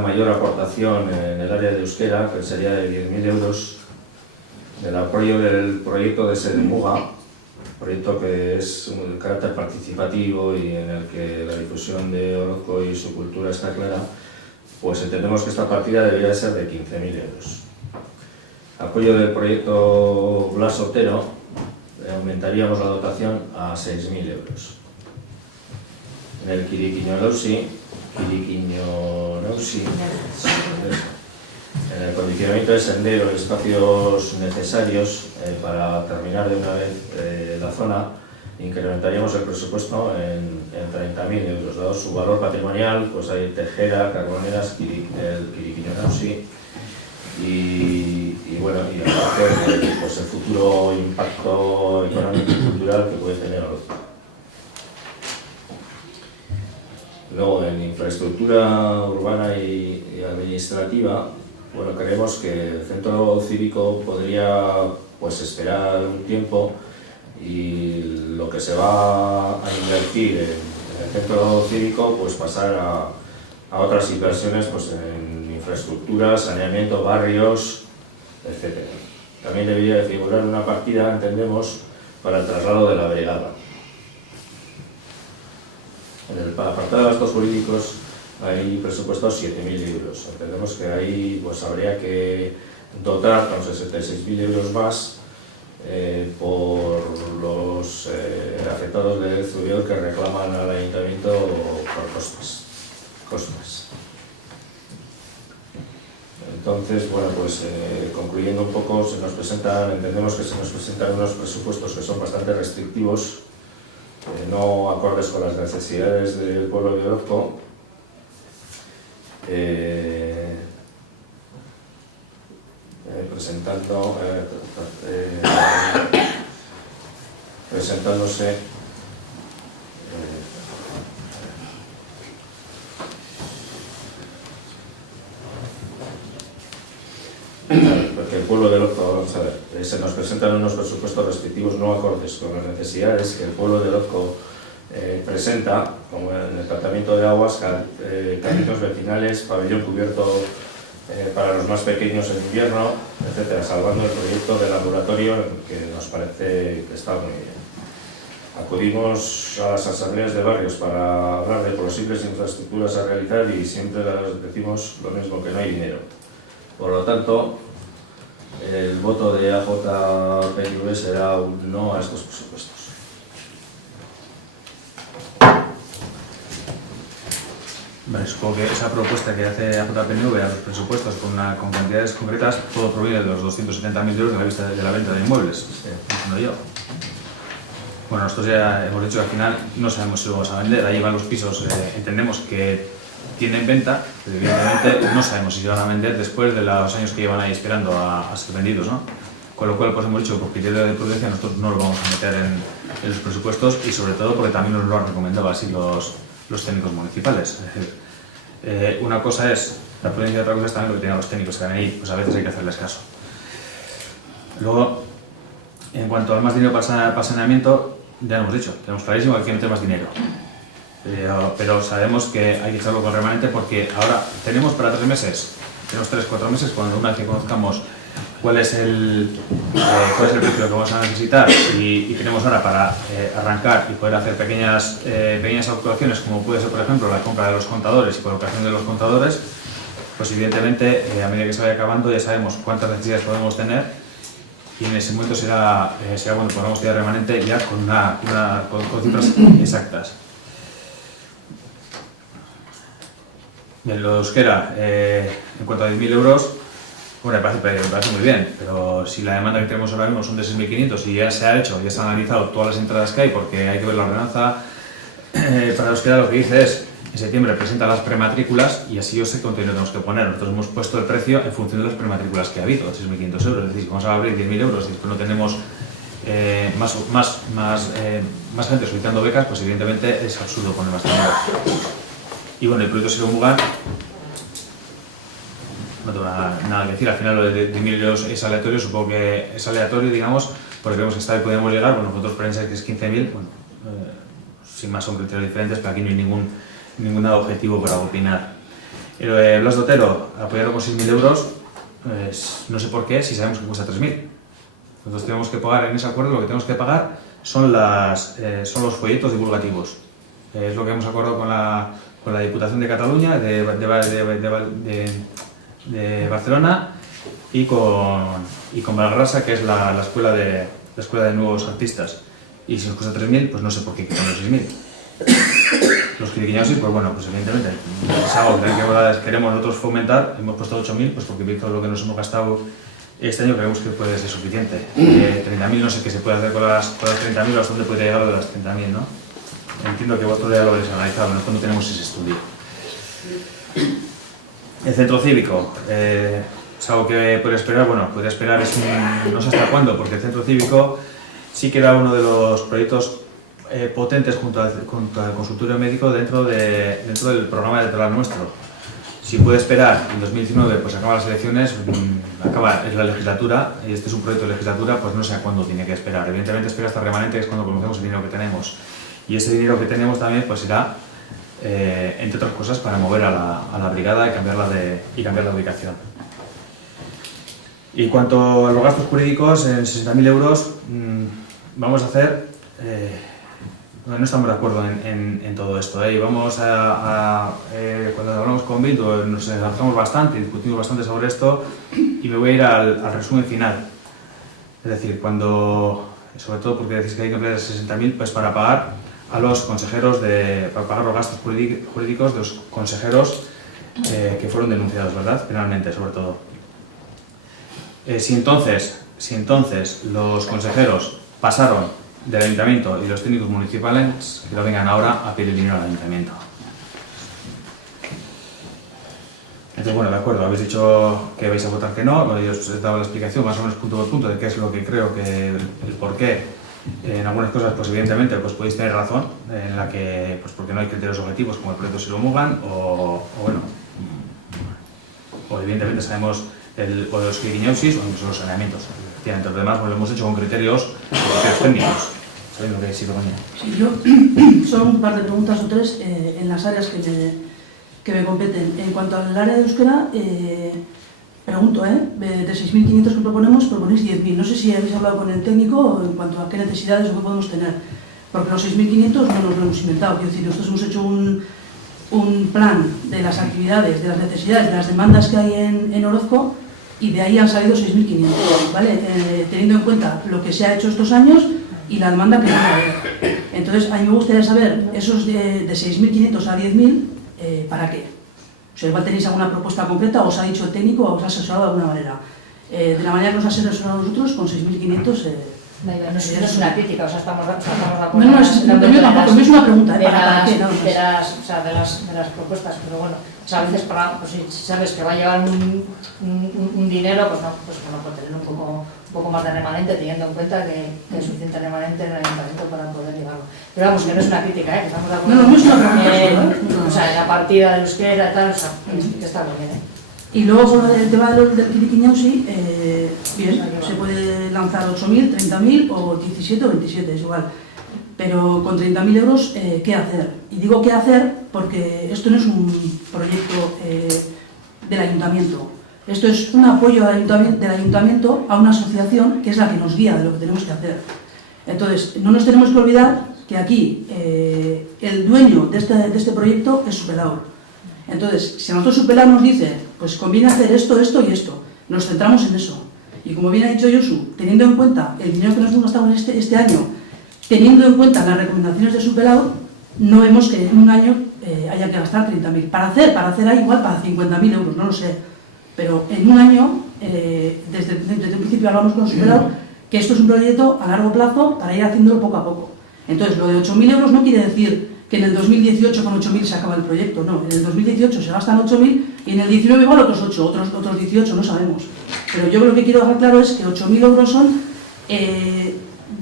mayor aportación en el área de euskera, que sería de 10.000 euros, del apoyo del proyecto de Sedemuga, proyecto que es de carácter participativo y en el que la difusión de Orozco y su cultura está clara, pues entendemos que esta partida debería ser de 15.000 euros. Apoyo del proyecto Blas Otero, aumentaríamos la dotación a 6.000 euros. En el Quiriquiño-Nausi, en el condicionamiento de sendero y espacios necesarios para terminar de una vez la zona, incrementaríamos el presupuesto en 30.000 euros. Dado su valor patrimonial, pues hay Tejera, Carboneras, el Quiriquiño-Nausi y aparte pues el futuro impacto económico y cultural que puede tener Orozco. Luego, en infraestructura urbana y administrativa, creemos que el centro cívico podría esperar un tiempo y lo que se va a invertir en el centro cívico pasar a otras inversiones en infraestructura, saneamiento, barrios, etc. También debería figurar una partida, entendemos, para el traslado de la brigada. En el apartado de gastos jurídicos hay presupuestos 7.000 euros. Entendemos que ahí habría que dotar con 66.000 euros más por los afectados del Zubio que reclaman al ayuntamiento por costas. Entonces, bueno, pues concluyendo un poco, entendemos que se nos presentan unos presupuestos que son bastante restrictivos, no acordes con las necesidades del pueblo de Orozco. Presentándose porque el pueblo de Orozco, vamos a ver, se nos presentan unos presupuestos restrictivos no acordes con las necesidades que el pueblo de Orozco presenta, como en el tratamiento de aguas, caminos vecinales, pabellón cubierto para los más pequeños en invierno, etcétera, salvando el proyecto del laboratorio que nos parece que está muy bien. Acudimos a las asambleas de barrios para hablar de posibles infraestructuras a realizar y siempre les decimos lo mismo, que no hay dinero. Por lo tanto, el voto de AJ-PNV será un no a estos presupuestos. Vale, supongo que esa propuesta que hace AJ-PNV a los presupuestos con cantidades concretas, todo proviene de los 270.000 euros de la venta de inmuebles, entiendo yo. Bueno, nosotros ya hemos dicho que al final no sabemos si lo vamos a vender, ahí van los pisos, entendemos que tienen venta, pero evidentemente no sabemos si se van a vender después de los años que llevan ahí esperando a ser vendidos, ¿no? Con lo cual, pues hemos dicho, por criterio de prudencia, nosotros no lo vamos a meter en los presupuestos y sobre todo porque también nos lo han recomendado así los técnicos municipales. Es decir, una cosa es la prudencia y otra cosa es también lo que tienen los técnicos que están ahí, pues a veces hay que hacerles caso. Luego, en cuanto al más dinero para saneamiento, ya lo hemos dicho, tenemos clarísimo que hay que meter más dinero. Pero sabemos que hay que echarlo con remanente porque ahora tenemos para 3 meses, tenemos 3-4 meses, cuando una vez que conozcamos cuál es el precio que vamos a necesitar y tenemos ahora para arrancar y poder hacer pequeñas actuaciones, como puede ser, por ejemplo, la compra de los contadores y colocación de los contadores, pues evidentemente a medida que se vaya acabando ya sabemos cuántas necesidades podemos tener y en ese momento será bueno, podamos tirar remanente ya con cifras exactas. Bien, lo de euskera, en cuanto a 10.000 euros, bueno, me parece muy bien, pero si la demanda que tenemos ahora mismo son de 6.500 y ya se ha hecho, ya se han analizado todas las entradas que hay, porque hay que ver la ordenanza, para euskera lo que dice es, en septiembre presentan las prematrículas y así yo sé cuánto dinero tenemos que poner. Nosotros hemos puesto el precio en función de las prematrículas que ha habido, 6.500 euros, es decir, si vamos a abrir 10.000 euros y después no tenemos más gente solicitando becas, pues evidentemente es absurdo poner más dinero. Y bueno, el proyecto Siro Mugan, no tengo nada que decir, al final lo de 10.000 euros es aleatorio, supongo que es aleatorio, digamos, porque vemos que esta vez podemos llegar, bueno, vosotros pensáis que es 15.000, bueno, sin más son criterios diferentes, pero aquí no hay ningún objetivo para opinar. Blas de Otero, apoyado con 6.000 euros, pues no sé por qué, si sabemos que cuesta 3.000. Nosotros tenemos que pagar en ese acuerdo, lo que tenemos que pagar son los folletos divulgativos. Es lo que hemos acordado con la Diputación de Cataluña, de Barcelona y con Valgrasa, que es la escuela de nuevos artistas. Y si nos cuesta 3.000, pues no sé por qué quitan los 6.000. Los quiriquiñados sí, pues bueno, pues evidentemente es algo que queremos nosotros fomentar. Hemos puesto 8.000, pues porque visto lo que nos hemos gastado este año, creemos que puede ser suficiente. 30.000 no sé qué se puede hacer con las 30.000, hasta dónde puede llegar lo de las 30.000, ¿no? Entiendo que vosotros ya lo habéis analizado, nosotros no tenemos ese estudio. El centro cívico, es algo que puede esperar, bueno, puede esperar, no sé hasta cuándo, porque el centro cívico sí que era uno de los proyectos potentes junto al consultorio médico dentro del programa electoral nuestro. Si puede esperar, en 2019 pues acaban las elecciones, es la legislatura, y este es un proyecto de legislatura, pues no sé a cuándo tiene que esperar. Evidentemente espera hasta remanente, que es cuando conocemos el dinero que tenemos. Y ese dinero que tenemos también pues será, entre otras cosas, para mover a la brigada y cambiar la ubicación. Y en cuanto a los gastos jurídicos, en 60.000 euros vamos a hacer, no estamos de acuerdo en todo esto. Y vamos cuando hablamos con Bildu nos enlazamos bastante, discutimos bastante sobre esto y me voy a ir al resumen final. Es decir, sobre todo porque decís que hay que emplear 60.000 pues para pagar a los consejeros, para pagar los gastos jurídicos de los consejeros que fueron denunciados, ¿verdad? Penalmente, sobre todo. Si entonces los consejeros pasaron del ayuntamiento y los técnicos municipales, que no vengan ahora a pedir dinero al ayuntamiento. Entonces, bueno, de acuerdo, habéis dicho que vais a votar que no, yo os he dado la explicación más o menos punto por punto de qué es lo que creo que el por qué. En algunas cosas, pues evidentemente, pues podéis tener razón, en la que, pues porque no hay criterios objetivos como el proyecto Silomugan, o bueno, o evidentemente sabemos o los quiriñosis o incluso los saneamientos. Efectivamente, lo demás pues, lo hemos hecho con criterios técnicos. ¿Sabéis lo que es Silomugan? Sí, yo solo un par de preguntas o tres en las áreas que me competen. En cuanto al área de euskera, pregunto, de 6.500 que proponéis 10.000. No sé si habéis hablado con el técnico en cuanto a qué necesidades o qué podemos tener. Porque los 6.500 no nos lo hemos inventado. Quiero decir, nosotros hemos hecho un plan de las actividades, de las necesidades, de las demandas que hay en Orozco y de ahí han salido 6.500, ¿vale? Teniendo en cuenta lo que se ha hecho estos años y la demanda que va a haber. Entonces, a mí me gustaría saber, esos de 6.500 a 10.000, ¿para qué? O sea, igual tenéis alguna propuesta concreta, o os ha dicho el técnico o os ha asesorado de alguna manera. De la manera que nos ha asesorado a nosotros, con 6.500... No es una crítica, o sea, estamos de acuerdo. No, es una pregunta, de las las propuestas, pero bueno, o sea, a veces pues, si sabes que va a llevar un dinero, pues no puede tener un poco más de remanente, teniendo en cuenta que hay suficiente remanente en el ayuntamiento para poder llevarlo. Pero vamos, que no es una crítica, que estamos de acuerdo. No es una pregunta. O sea, en la partida de euskera y tal, o sea, que está muy bien, Y luego, con el tema del Quiriquiñausi, bien, se puede lanzar 8.000, 30.000 o 17 o 27, es igual. Pero con 30.000 euros, ¿qué hacer? Y digo qué hacer porque esto no es un proyecto del ayuntamiento. Esto es un apoyo del ayuntamiento a una asociación que es la que nos guía de lo que tenemos que hacer. Entonces, no nos tenemos que olvidar que aquí el dueño de este proyecto es Superador. Entonces, si a nosotros Superador nos dice, pues conviene hacer esto, esto y esto, nos centramos en eso. Y como bien ha dicho Josu, teniendo en cuenta el dinero que nos hemos gastado este año, teniendo en cuenta las recomendaciones de Superador, no vemos que en un año haya que gastar 30.000. Para hacer ahí igual para 50.000 euros, no lo sé. Pero en un año, desde el principio hablamos con Superador, que esto es un proyecto a largo plazo para ir haciéndolo poco a poco. Entonces, lo de 8.000 euros no quiere decir que en el 2018 con 8.000 se acaba el proyecto, no. En el 2018 se gastan 8.000 y en el 19 igual otros 8, otros 18, no sabemos. Pero yo lo que quiero dejar claro es que 8.000 euros son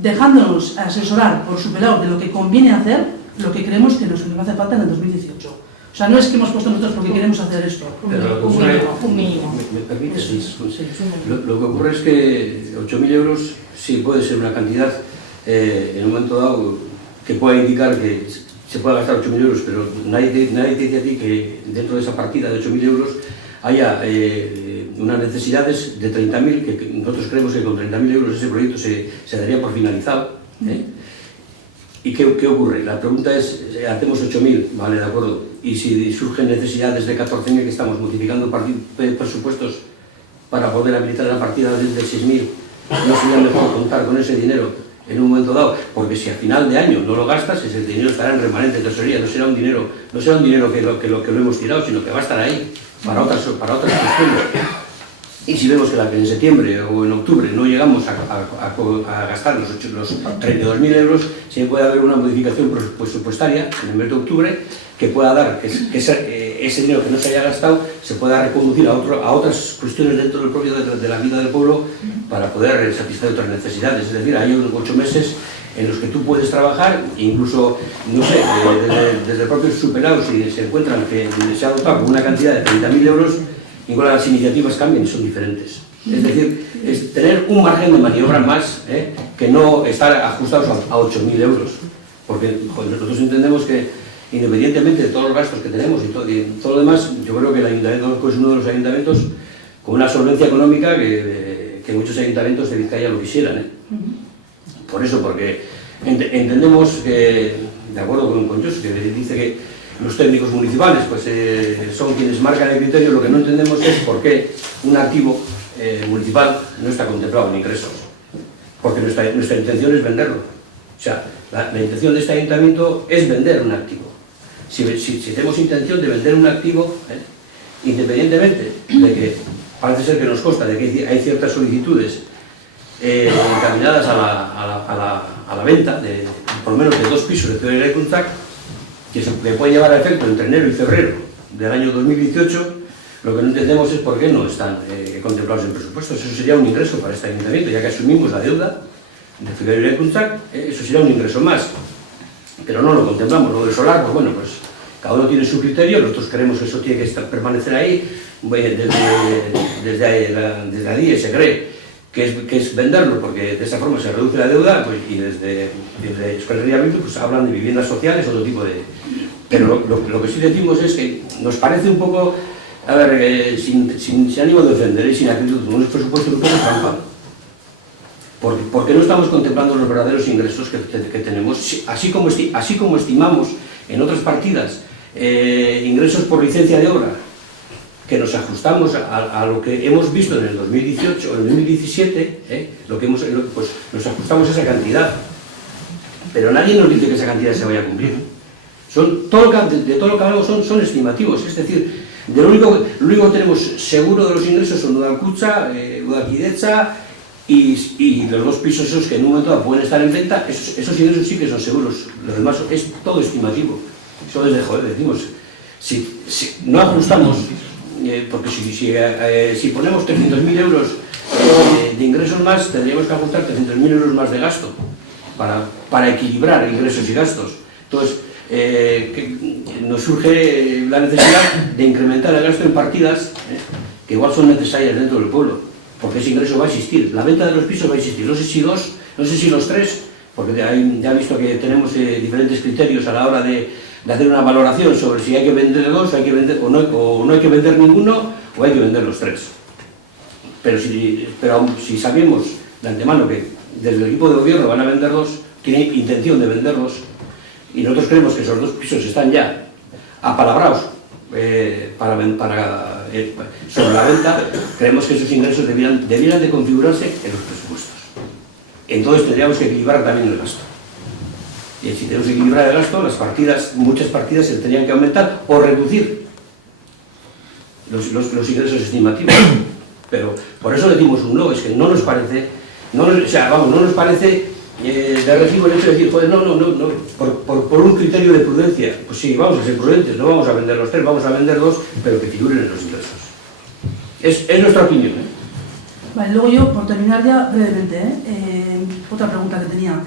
dejándonos asesorar por Superador de lo que conviene hacer, lo que creemos que nos hace falta en el 2018. O sea, no es que hemos puesto nosotros porque queremos hacer esto. Pero un mínimo. ¿Me permite? Sí. Lo que ocurre es que 8.000 euros sí puede ser una cantidad en un momento dado que pueda indicar que se pueda gastar 8.000 euros, pero nadie te dice a ti que dentro de esa partida de 8.000 euros haya unas necesidades de 30.000, que nosotros creemos que con 30.000 euros ese proyecto se daría por finalizado. ¿Y qué ocurre? La pregunta es, hacemos 8.000, vale, de acuerdo, y si surgen necesidades de 14.000 que estamos modificando presupuestos para poder habilitar la partida de 6.000, ¿no sería mejor contar con ese dinero en un momento dado? Porque si a final de año no lo gastas, ese dinero estará en remanente de tesorería, no será un dinero que lo hemos tirado, sino que va a estar ahí para otras cuestiones. Y si vemos que en septiembre o en octubre no llegamos a gastar los 32.000 euros, sí puede haber una modificación presupuestaria en el mes de octubre que pueda dar que ese dinero que no se haya gastado se pueda reconducir a otras cuestiones dentro del propio de la vida del pueblo para poder satisfacer otras necesidades. Es decir, hay unos 8 meses en los que tú puedes trabajar, incluso, no sé, desde el propio Superado, si se encuentran que se ha dotado con una cantidad de 30.000 euros, igual las iniciativas cambian y son diferentes. Es decir, es tener un margen de maniobra más que no estar ajustados a 8.000 euros. Porque nosotros entendemos que, independientemente de todos los gastos que tenemos y todo lo demás, yo creo que el Ayuntamiento es uno de los ayuntamientos con una solvencia económica que muchos ayuntamientos de Vizcaya lo quisieran. Por eso, porque entendemos que, de acuerdo con Josu, que dice que los técnicos municipales pues, son quienes marcan el criterio, lo que no entendemos es por qué un activo municipal no está contemplado en ingresos. Porque nuestra intención es venderlo. O sea, la intención de este ayuntamiento es vender un activo. Si tenemos intención de vender un activo, independientemente de que parece ser que nos consta de que hay ciertas solicitudes encaminadas a la venta, por lo menos de 2 pisos de Ciudad de Cunzac, que se puede llevar a efecto entre enero y febrero del año 2018. Lo que no entendemos es por qué no están contemplados en presupuestos. Eso sería un ingreso para este ayuntamiento, ya que asumimos la deuda de Ciudad de Cunzac, eso sería un ingreso más. Pero no lo contemplamos. Lo del solar, pues bueno, pues cada uno tiene su criterio, nosotros creemos que eso tiene que permanecer ahí. Desde la DIE se cree que es venderlo, porque de esa forma se reduce la deuda, pues, y desde Euskal Herria Bildu pues hablan de viviendas sociales, otro tipo de... Pero lo que sí decimos es que nos parece un poco, a ver, sin ánimo de defender y sin acritud, unos presupuestos un poco trampa. Porque no estamos contemplando los verdaderos ingresos que tenemos, así como estimamos en otras partidas ingresos por licencia de obra, que nos ajustamos a lo que hemos visto en el 2018 o en el 2017, pues nos ajustamos a esa cantidad. Pero nadie nos dice que esa cantidad se vaya a cumplir. De todo lo que hablamos son estimativos, es decir, lo único que tenemos seguro de los ingresos son Udalkutxa, Udalkidetza y los 2 pisos esos que en un momento dado pueden estar en venta. Esos ingresos sí que son seguros, lo demás es todo estimativo. Eso desde joder, decimos, si no ajustamos, porque si ponemos 300.000 euros de ingresos más, tendríamos que ajustar 300.000 euros más de gasto para equilibrar ingresos y gastos. Entonces, nos surge la necesidad de incrementar el gasto en partidas que igual son necesarias dentro del pueblo, porque ese ingreso va a existir, la venta de los pisos va a existir, no sé si 2, no sé si los 3, porque ya he visto que tenemos diferentes criterios a la hora de hacer una valoración sobre si hay que vender 2, o no hay que vender ninguno, o hay que vender los 3. Pero si sabemos de antemano que desde el equipo de gobierno van a vender 2, tienen intención de venderlos, y nosotros creemos que esos 2 pisos están ya apalabrados sobre la venta, creemos que esos ingresos debieran de configurarse en los presupuestos. Entonces tendríamos que equilibrar también el gasto. Y si tenemos que equilibrar el gasto, muchas partidas se tendrían que aumentar o reducir los ingresos estimativos. Pero por eso decimos un no, es que no nos parece, no nos parece de recibo el hecho de decir, joder, no, por un criterio de prudencia. Pues sí, vamos a ser prudentes, no vamos a vender los 3, vamos a vender 2, pero que figuren en los ingresos. Es nuestra opinión. Vale, luego yo, por terminar ya brevemente, otra pregunta que tenía.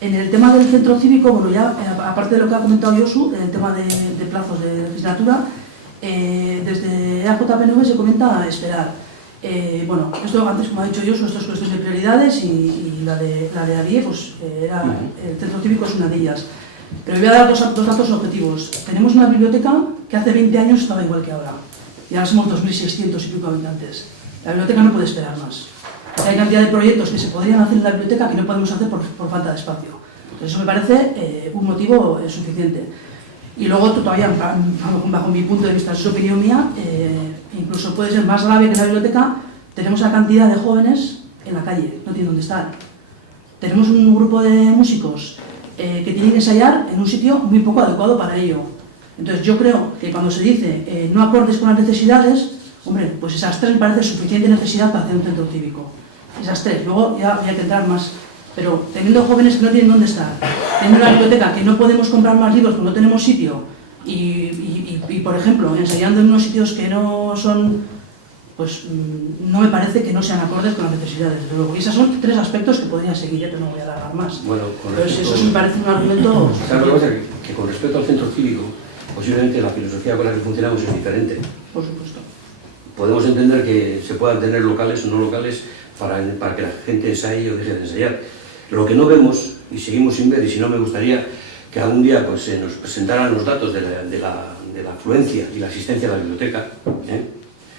En el tema del centro cívico, bueno, ya, aparte de lo que ha comentado Josu, el tema de plazos de legislatura, desde EAJ-PNV se comenta esperar. Bueno, esto antes, como ha dicho Josu, esto es cuestión de prioridades y la de ADIE, pues el centro cívico es una de ellas. Pero voy a dar dos datos objetivos. Tenemos una biblioteca que hace 20 años estaba igual que ahora. Y ahora somos 2.600 y pico habitantes. La biblioteca no puede esperar más. Hay cantidad de proyectos que se podrían hacer en la biblioteca que no podemos hacer por falta de espacio. Entonces eso me parece un motivo suficiente. Y luego todavía, bajo mi punto de vista, es opinión mía, incluso puede ser más grave que la biblioteca, tenemos la cantidad de jóvenes en la calle, no tienen dónde estar. Tenemos un grupo de músicos que tienen que ensayar en un sitio muy poco adecuado para ello. Entonces yo creo que cuando se dice no acordes con las necesidades, hombre, pues esas 3 me parece suficiente necesidad para hacer un centro cívico. Esas 3, luego ya había que entrar más. Pero teniendo jóvenes que no tienen dónde estar, teniendo una biblioteca que no podemos comprar más libros porque no tenemos sitio, y por ejemplo, ensayando en unos sitios que no son, pues no me parece que no sean acordes con las necesidades, desde luego. Y esos son 3 aspectos que podrían seguir, pero no voy a alargar más. Bueno, pero eso sí me parece un argumento... Claro, lo que pasa es que con respecto al centro cívico, posiblemente la filosofía con la que funcionamos es diferente. Por supuesto. Podemos entender que se puedan tener locales o no locales para que la gente ensaye o deje de ensayar. Lo que no vemos, y seguimos sin ver, y si no me gustaría que algún día pues, nos presentaran los datos de la afluencia y la asistencia a la biblioteca.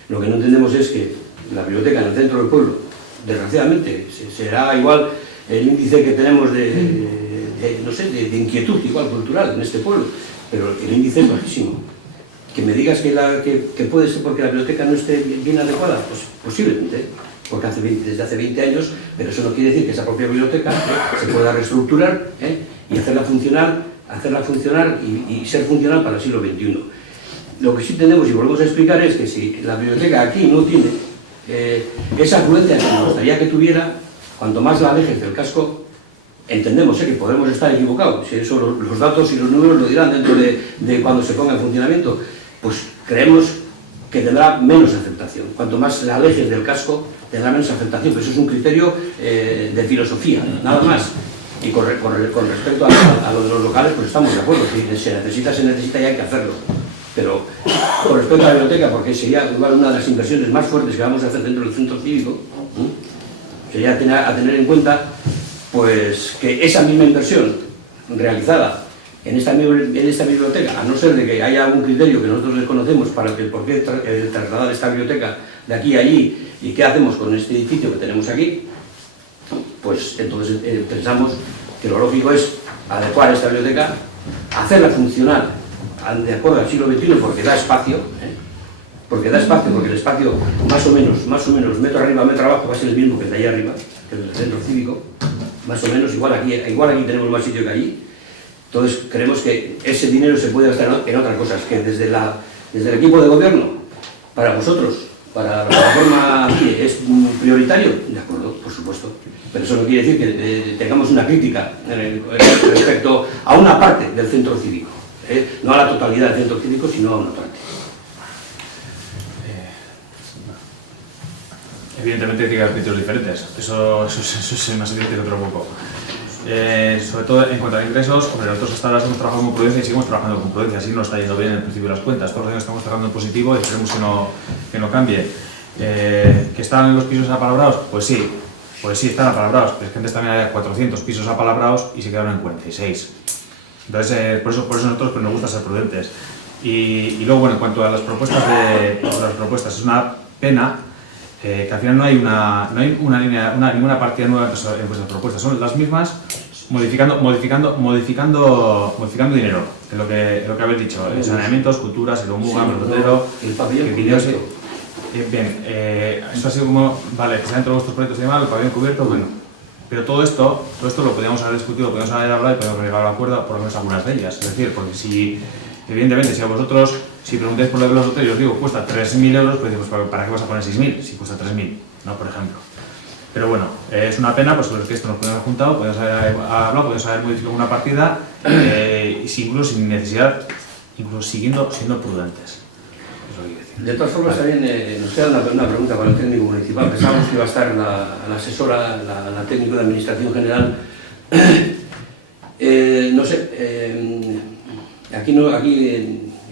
Lo que no entendemos es que la biblioteca en el centro del pueblo, desgraciadamente, será igual el índice que tenemos de inquietud igual cultural en este pueblo, pero el índice es bajísimo. Que me digas que puede ser porque la biblioteca no esté bien adecuada, pues posiblemente, porque desde hace 20 años, pero eso no quiere decir que esa propia biblioteca se pueda reestructurar y hacerla funcionar y ser funcional para el siglo XXI. Lo que sí tenemos, y volvemos a explicar, es que si la biblioteca aquí no tiene esa afluencia que nos gustaría que tuviera, cuanto más la alejes del casco, entendemos que podemos estar equivocados, si eso los datos y los números lo dirán dentro de cuando se ponga en funcionamiento, pues creemos que tendrá menos aceptación. Cuanto más la alejes del casco, tendrá menos aceptación, pero eso es un criterio de filosofía, nada más. Y con respecto a lo de los locales, pues estamos de acuerdo, si se necesita y hay que hacerlo. Pero con respecto a la biblioteca, porque sería igual una de las inversiones más fuertes que vamos a hacer dentro del centro cívico, sería a tener en cuenta pues que esa misma inversión realizada en esta biblioteca, a no ser de que haya algún criterio que nosotros desconocemos para el por qué trasladar esta biblioteca de aquí a allí y qué hacemos con este edificio que tenemos aquí, pues entonces pensamos que lo lógico es adecuar esta biblioteca, hacerla funcionar de acuerdo al siglo XXI porque da espacio, porque el espacio más o menos metro arriba, metro abajo va a ser el mismo que el de allá arriba, que es el centro cívico, más o menos, igual aquí tenemos más sitio que allí. Entonces creemos que ese dinero se puede gastar en otras cosas, que desde el equipo de gobierno, para vosotros, para la plataforma aquí, es prioritario, de acuerdo, por supuesto, pero eso no quiere decir que tengamos una crítica respecto a una parte del centro cívico, no a la totalidad del centro cívico, sino a una parte. Evidentemente tiene que haber criterios diferentes, eso es más evidente que otro poco. Sobre todo en cuanto a ingresos, hombre, nosotros hasta ahora hemos trabajado con prudencia y seguimos trabajando con prudencia, así nos está yendo bien en el principio de las cuentas, por lo que estamos trabajando en positivo y esperemos que no cambie. ¿Que están los pisos apalabrados? Pues sí están apalabrados, pero es que antes también había 400 pisos apalabrados y se quedaron en 46. Entonces, por eso nosotros pues, nos gusta ser prudentes. Y luego, bueno, en cuanto a las propuestas, es una pena que al final no hay ninguna partida nueva en vuestras propuestas, son las mismas, modificando dinero, de lo que habéis dicho, saneamientos, culturas, el Omuga, el Rotero, el pabellón cubierto. Bien, esto ha sido como, vale, que está dentro de vuestros proyectos y demás, el pabellón cubierto, bueno, pero todo esto lo podríamos haber discutido, lo podríamos haber hablado y podríamos haber llegado a acuerdo por lo menos algunas de ellas, es decir, porque si, evidentemente, si a vosotros, si preguntáis por lo de los hoteles, os digo, cuesta 3.000 euros, pues decimos, ¿para qué vas a poner 6.000? Si cuesta 3.000, ¿no? Por ejemplo. Pero bueno, es una pena, pues que esto nos podemos haber juntado, podemos haber hablado, podemos haber modificado una partida, incluso sin necesidad, incluso siendo prudentes. De todas formas, también nos queda una pregunta para el técnico municipal. Pensábamos que iba a estar la asesora, la técnico de administración general. No sé, aquí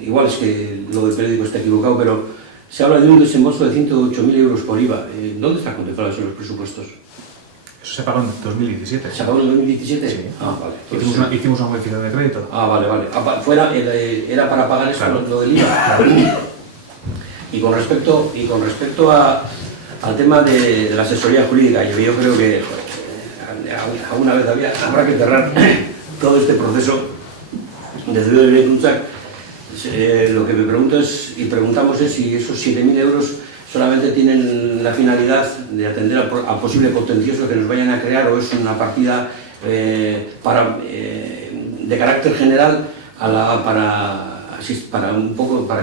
igual es que lo del periódico está equivocado, pero se habla de un desembolso de 108.000 euros por IVA. ¿Dónde está contemplado eso en los presupuestos? Eso se pagó en 2017. ¿Se pagó en 2017? Sí. Ah, vale. Hicimos una modificación de crédito. Ah, vale. Era para pagar eso, claro. Lo del IVA. Claro. Y con respecto al tema de la asesoría jurídica, yo creo que alguna vez habrá que cerrar todo este proceso desde luego de Tunchac. Lo que me pregunto preguntamos es si esos 7.000 euros solamente tienen la finalidad de atender al posible contencioso que nos vayan a crear, o es una partida de carácter general para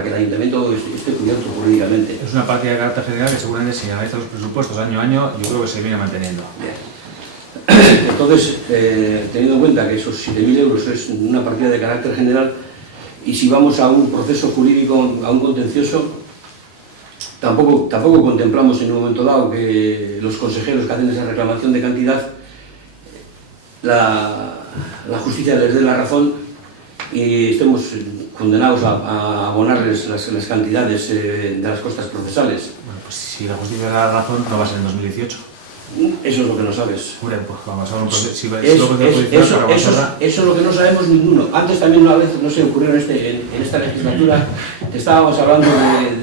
que el ayuntamiento esté cubierto jurídicamente. Es una partida de carácter general que seguramente si analiza los presupuestos año a año, yo creo que se viene manteniendo. Bien. Entonces, teniendo en cuenta que esos 7.000 euros es una partida de carácter general, y si vamos a un proceso jurídico, a un contencioso, tampoco contemplamos en un momento dado que los consejeros que hacen esa reclamación de cantidad, la justicia les dé la razón y estemos condenados a abonarles las cantidades de las costas procesales. Bueno, pues si la justicia da la razón, no va a ser en 2018. Eso es lo que no sabes. Hombre, pues vamos a ver un proceso. Eso es lo que no sabemos ninguno. Antes también una vez, no se ocurrió en esta legislatura, estábamos hablando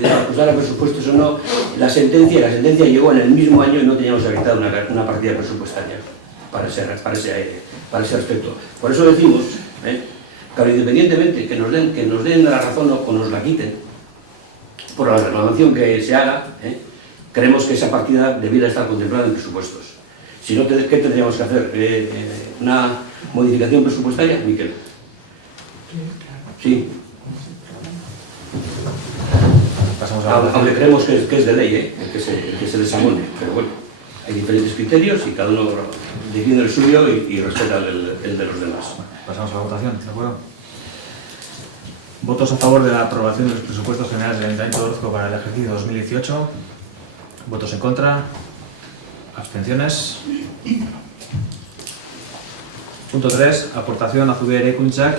de acusar a presupuestos o no. La sentencia llegó en el mismo año y no teníamos habilitada una partida presupuestaria para ese aspecto. Por eso decimos, claro, independientemente que nos den la razón o nos la quiten, por la reclamación que se haga, creemos que esa partida debiera estar contemplada en presupuestos. Si no, ¿qué tendríamos que hacer? ¿Una modificación presupuestaria, Miquel? Sí. Pasamos a la Aunque votación. creemos que es de ley, el que se desabone, pero bueno, hay diferentes criterios y cada uno define el suyo y respeta el de los demás. Pasamos a la votación, ¿de acuerdo? Votos a favor de la aprobación de los presupuestos generales del Ayuntamiento de Orozco para el ejercicio 2018. Votos en contra. Abstenciones. Punto 3. Aportación a Zubiaur Eraikuntzak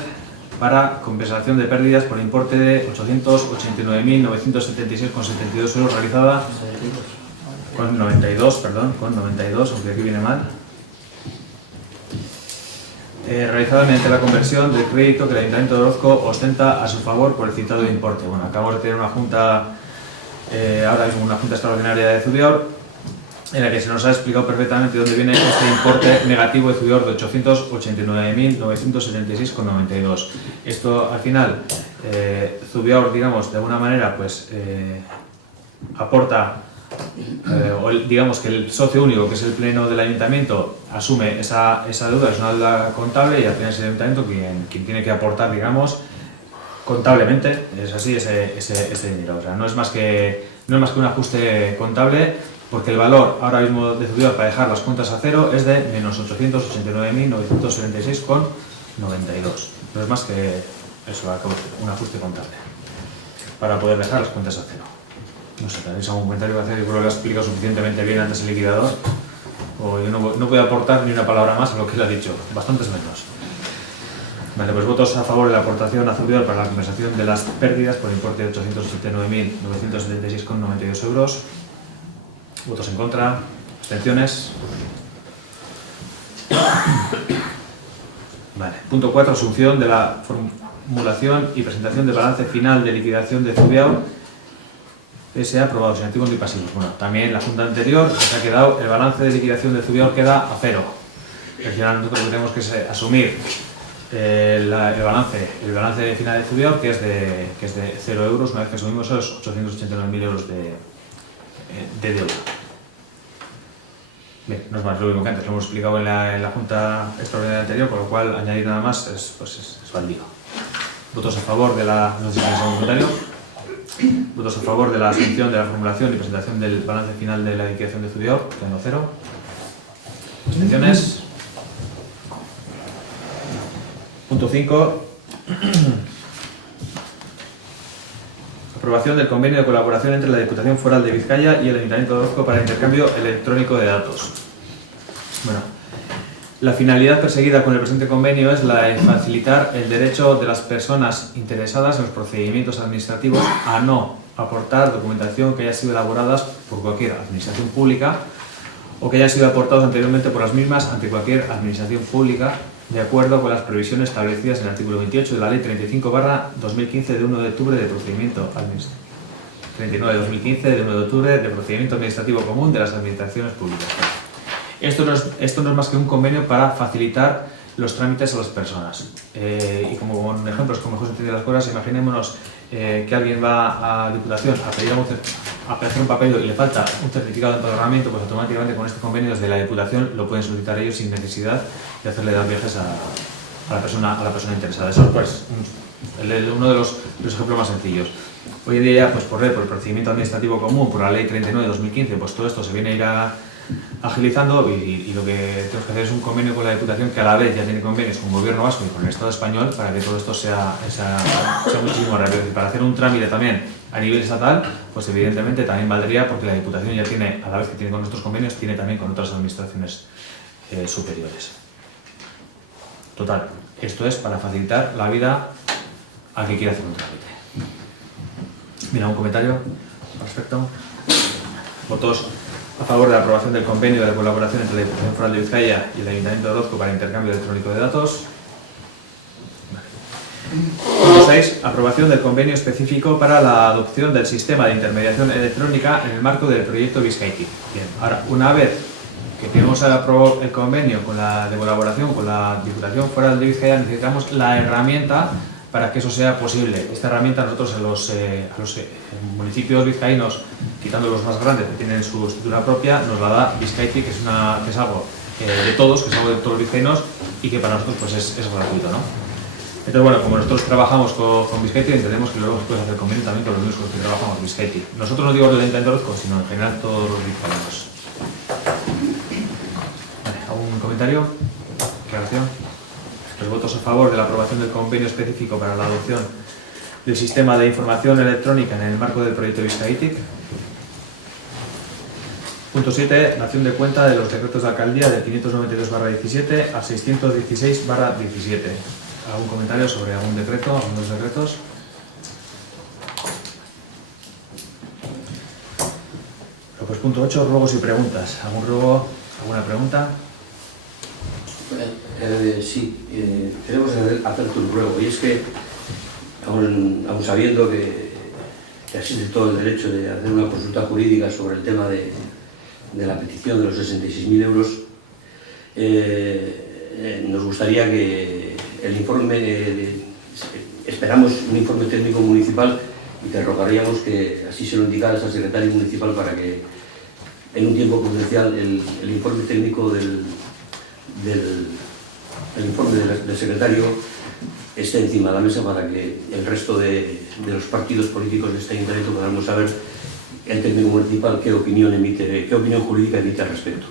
para compensación de pérdidas por importe de 889.976,72 euros realizada con 92, aunque aquí viene mal. Realizada mediante la conversión del crédito que el Ayuntamiento de Orozco ostenta a su favor por el citado importe. Bueno, acabamos de tener una junta, ahora mismo una junta extraordinaria de Zubiaur, en la que se nos ha explicado perfectamente dónde viene este importe negativo de Zubiaur de 889.976,92. Esto, al final, Zubiaur, digamos, de alguna manera, pues, aporta, o digamos que el socio único, que es el pleno del ayuntamiento, asume esa deuda, es una deuda contable, y al final es el ayuntamiento quien tiene que aportar, digamos, contablemente, es así, ese dinero. O sea, no es más que un ajuste contable, porque el valor ahora mismo de Zubiaur para dejar las cuentas a cero es de menos 889.976,92. No es más que eso, un ajuste contable para poder dejar las cuentas a cero. No sé, ¿tenéis algún comentario que hacer? Yo creo que lo he explicado suficientemente bien antes el liquidador. O yo no voy a aportar ni una palabra más a lo que él ha dicho, bastantes menos. Vale, pues votos a favor de la aportación a Zubiaur para la compensación de las pérdidas por importe de 889.976,92 euros. Votos en contra. Abstenciones. Vale. Punto 4. Asunción de la formulación y presentación del balance final de liquidación de Zubiaur S.A. aprobado sin activos ni pasivos. Bueno, también la junta anterior se ha quedado, el balance de liquidación de Zubiaur queda a cero. Al final nosotros lo que tenemos que es asumir el balance final de Zubiaur, que es de 0 euros, una vez que asumimos esos 889.000 euros de deuda. Bien, no es más lo mismo que antes, lo hemos explicado en la junta extraordinaria anterior, con lo cual añadir nada más es baldío. Votos a favor de la... no sé si tenéis algún comentario. Votos a favor de la asunción de la formulación y presentación del balance final de la liquidación de Zubiaur, quedando 0. Abstenciones. Punto 5. Aprobación del convenio de colaboración entre la Diputación Foral de Vizcaya y el Ayuntamiento de Orozco para el intercambio electrónico de datos. Bueno, la finalidad perseguida con el presente convenio es la de facilitar el derecho de las personas interesadas en los procedimientos administrativos a no aportar documentación que haya sido elaborada por cualquier administración pública o que haya sido aportados anteriormente por las mismas ante cualquier administración pública, de acuerdo con las previsiones establecidas en el artículo 28 de la Ley 35/2015 de 1 de octubre de procedimiento administrativo. 39 de 2015 de 1 de octubre de procedimiento administrativo común de las administraciones públicas. Esto no es más que un convenio para facilitar los trámites a las personas. Y como con ejemplos, como mejor se entiende las cosas, imaginémonos que alguien va a Diputación a pedir un papel y le falta un certificado de empadronamiento, pues automáticamente con este convenio desde la Diputación lo pueden solicitar ellos sin necesidad de hacerle dar viajes a la persona interesada. Eso es pues, uno de los ejemplos más sencillos. Hoy en día, pues por el procedimiento administrativo común, por la Ley 39 de 2015, pues todo esto se viene a ir agilizando y lo que tenemos que hacer es un convenio con la Diputación que a la vez ya tiene convenios con el Gobierno vasco y con el Estado español para que todo esto sea muchísimo más rápido. Y para hacer un trámite también a nivel estatal, pues evidentemente también valdría porque la Diputación ya tiene, a la vez que tiene con nuestros convenios, tiene también con otras administraciones superiores. Total, esto es para facilitar la vida al que quiera hacer un trámite. Mira, un comentario al respecto. Votos a favor de la aprobación del convenio de colaboración entre la Diputación Foral de Vizcaya y el Ayuntamiento de Orozco para intercambio electrónico de datos. Punto 6. Aprobación del convenio específico para la adopción del sistema de intermediación electrónica en el marco del proyecto Bizkaiti. Bien, ahora, una vez que tenemos aprobado el convenio de colaboración con la Diputación Foral de Vizcaya, necesitamos la herramienta para que eso sea posible. Esta herramienta nosotros a los municipios vizcaínos, quitando los más grandes que tienen su estructura propia, nos la da Bizkaiti, que es algo de todos, que es algo de todos los vizcaínos y que para nosotros pues es gratuito, ¿no? Entonces, bueno, como nosotros trabajamos con Bizkaiti, entendemos que luego puedes hacer convenio también con los mismos con los que trabajamos con Bizkaiti. Nosotros no digo el Ayuntamiento de Orozco, sino en general todos los guipuzcoanos. Vale, ¿algún comentario? ¿Aclaración? Los votos a favor de la aprobación del convenio específico para la adopción del sistema de información electrónica en el marco del proyecto Bizkaitik. Punto 7. Dación de cuenta de los decretos de alcaldía del 592/17 a 616/17. ¿Algún comentario sobre algún decreto, algunos decretos? Pues punto 8. Ruegos y preguntas. ¿Algún ruego, alguna pregunta? Sí, queremos hacerte un ruego, y es que, aun sabiendo que existe todo el derecho de hacer una consulta jurídica sobre el tema de la petición de los 66.000 euros, nos gustaría que el informe, esperamos un informe técnico municipal, y te rogaríamos que así se lo indicaras al secretario municipal para que en un tiempo prudencial el informe técnico del informe del secretario esté encima de la mesa, para que el resto de los partidos políticos de este ayuntamiento podamos saber el técnico municipal qué opinión jurídica emite al respecto.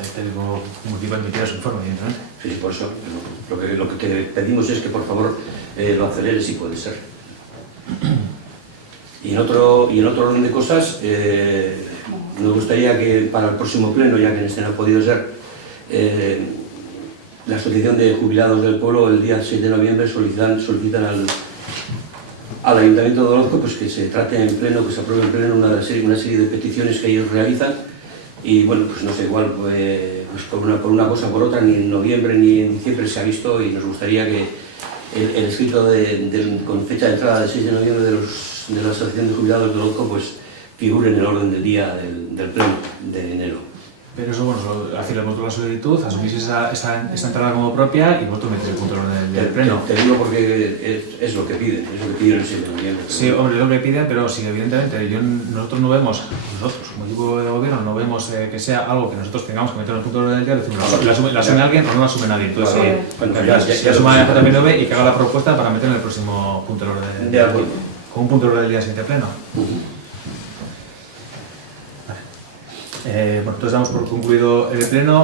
El técnico municipal emitirá su informe, evidentemente. Sí, por eso lo que te pedimos es que por favor lo aceleres si puede ser. Y en otro orden de cosas, nos gustaría que para el próximo pleno, ya que en este no ha podido ser, la Asociación de Jubilados del Pueblo el día 6 de noviembre solicitan al Ayuntamiento de Orozco pues que se trate en pleno, que se apruebe en pleno una serie de peticiones que ellos realizan, y bueno, pues no sé, igual pues por una cosa o por otra, ni en noviembre ni en diciembre se ha visto, y nos gustaría que el escrito con fecha de entrada del 6 de noviembre de la Asociación de Jubilados de Orozco pues figure en el orden del día del pleno de enero. Pero eso, bueno, hacerle vosotros la solicitud, asumís esa entrada como propia y vosotros metéis el punto del pleno. Te digo porque es lo que piden, el 6 de noviembre. Sí, hombre, es lo que piden, pero sí, evidentemente, nosotros no vemos, como equipo de gobierno, no vemos que sea algo que nosotros tengamos que meter en el punto del día, decimos, ¿la asume alguien o no la asume nadie? Entonces, Bueno, ya asuma el JPNV y que haga la propuesta para meter en el próximo punto del orden del día. De acuerdo. Con un punto del día siguiente pleno. Bueno, entonces damos por concluido el pleno.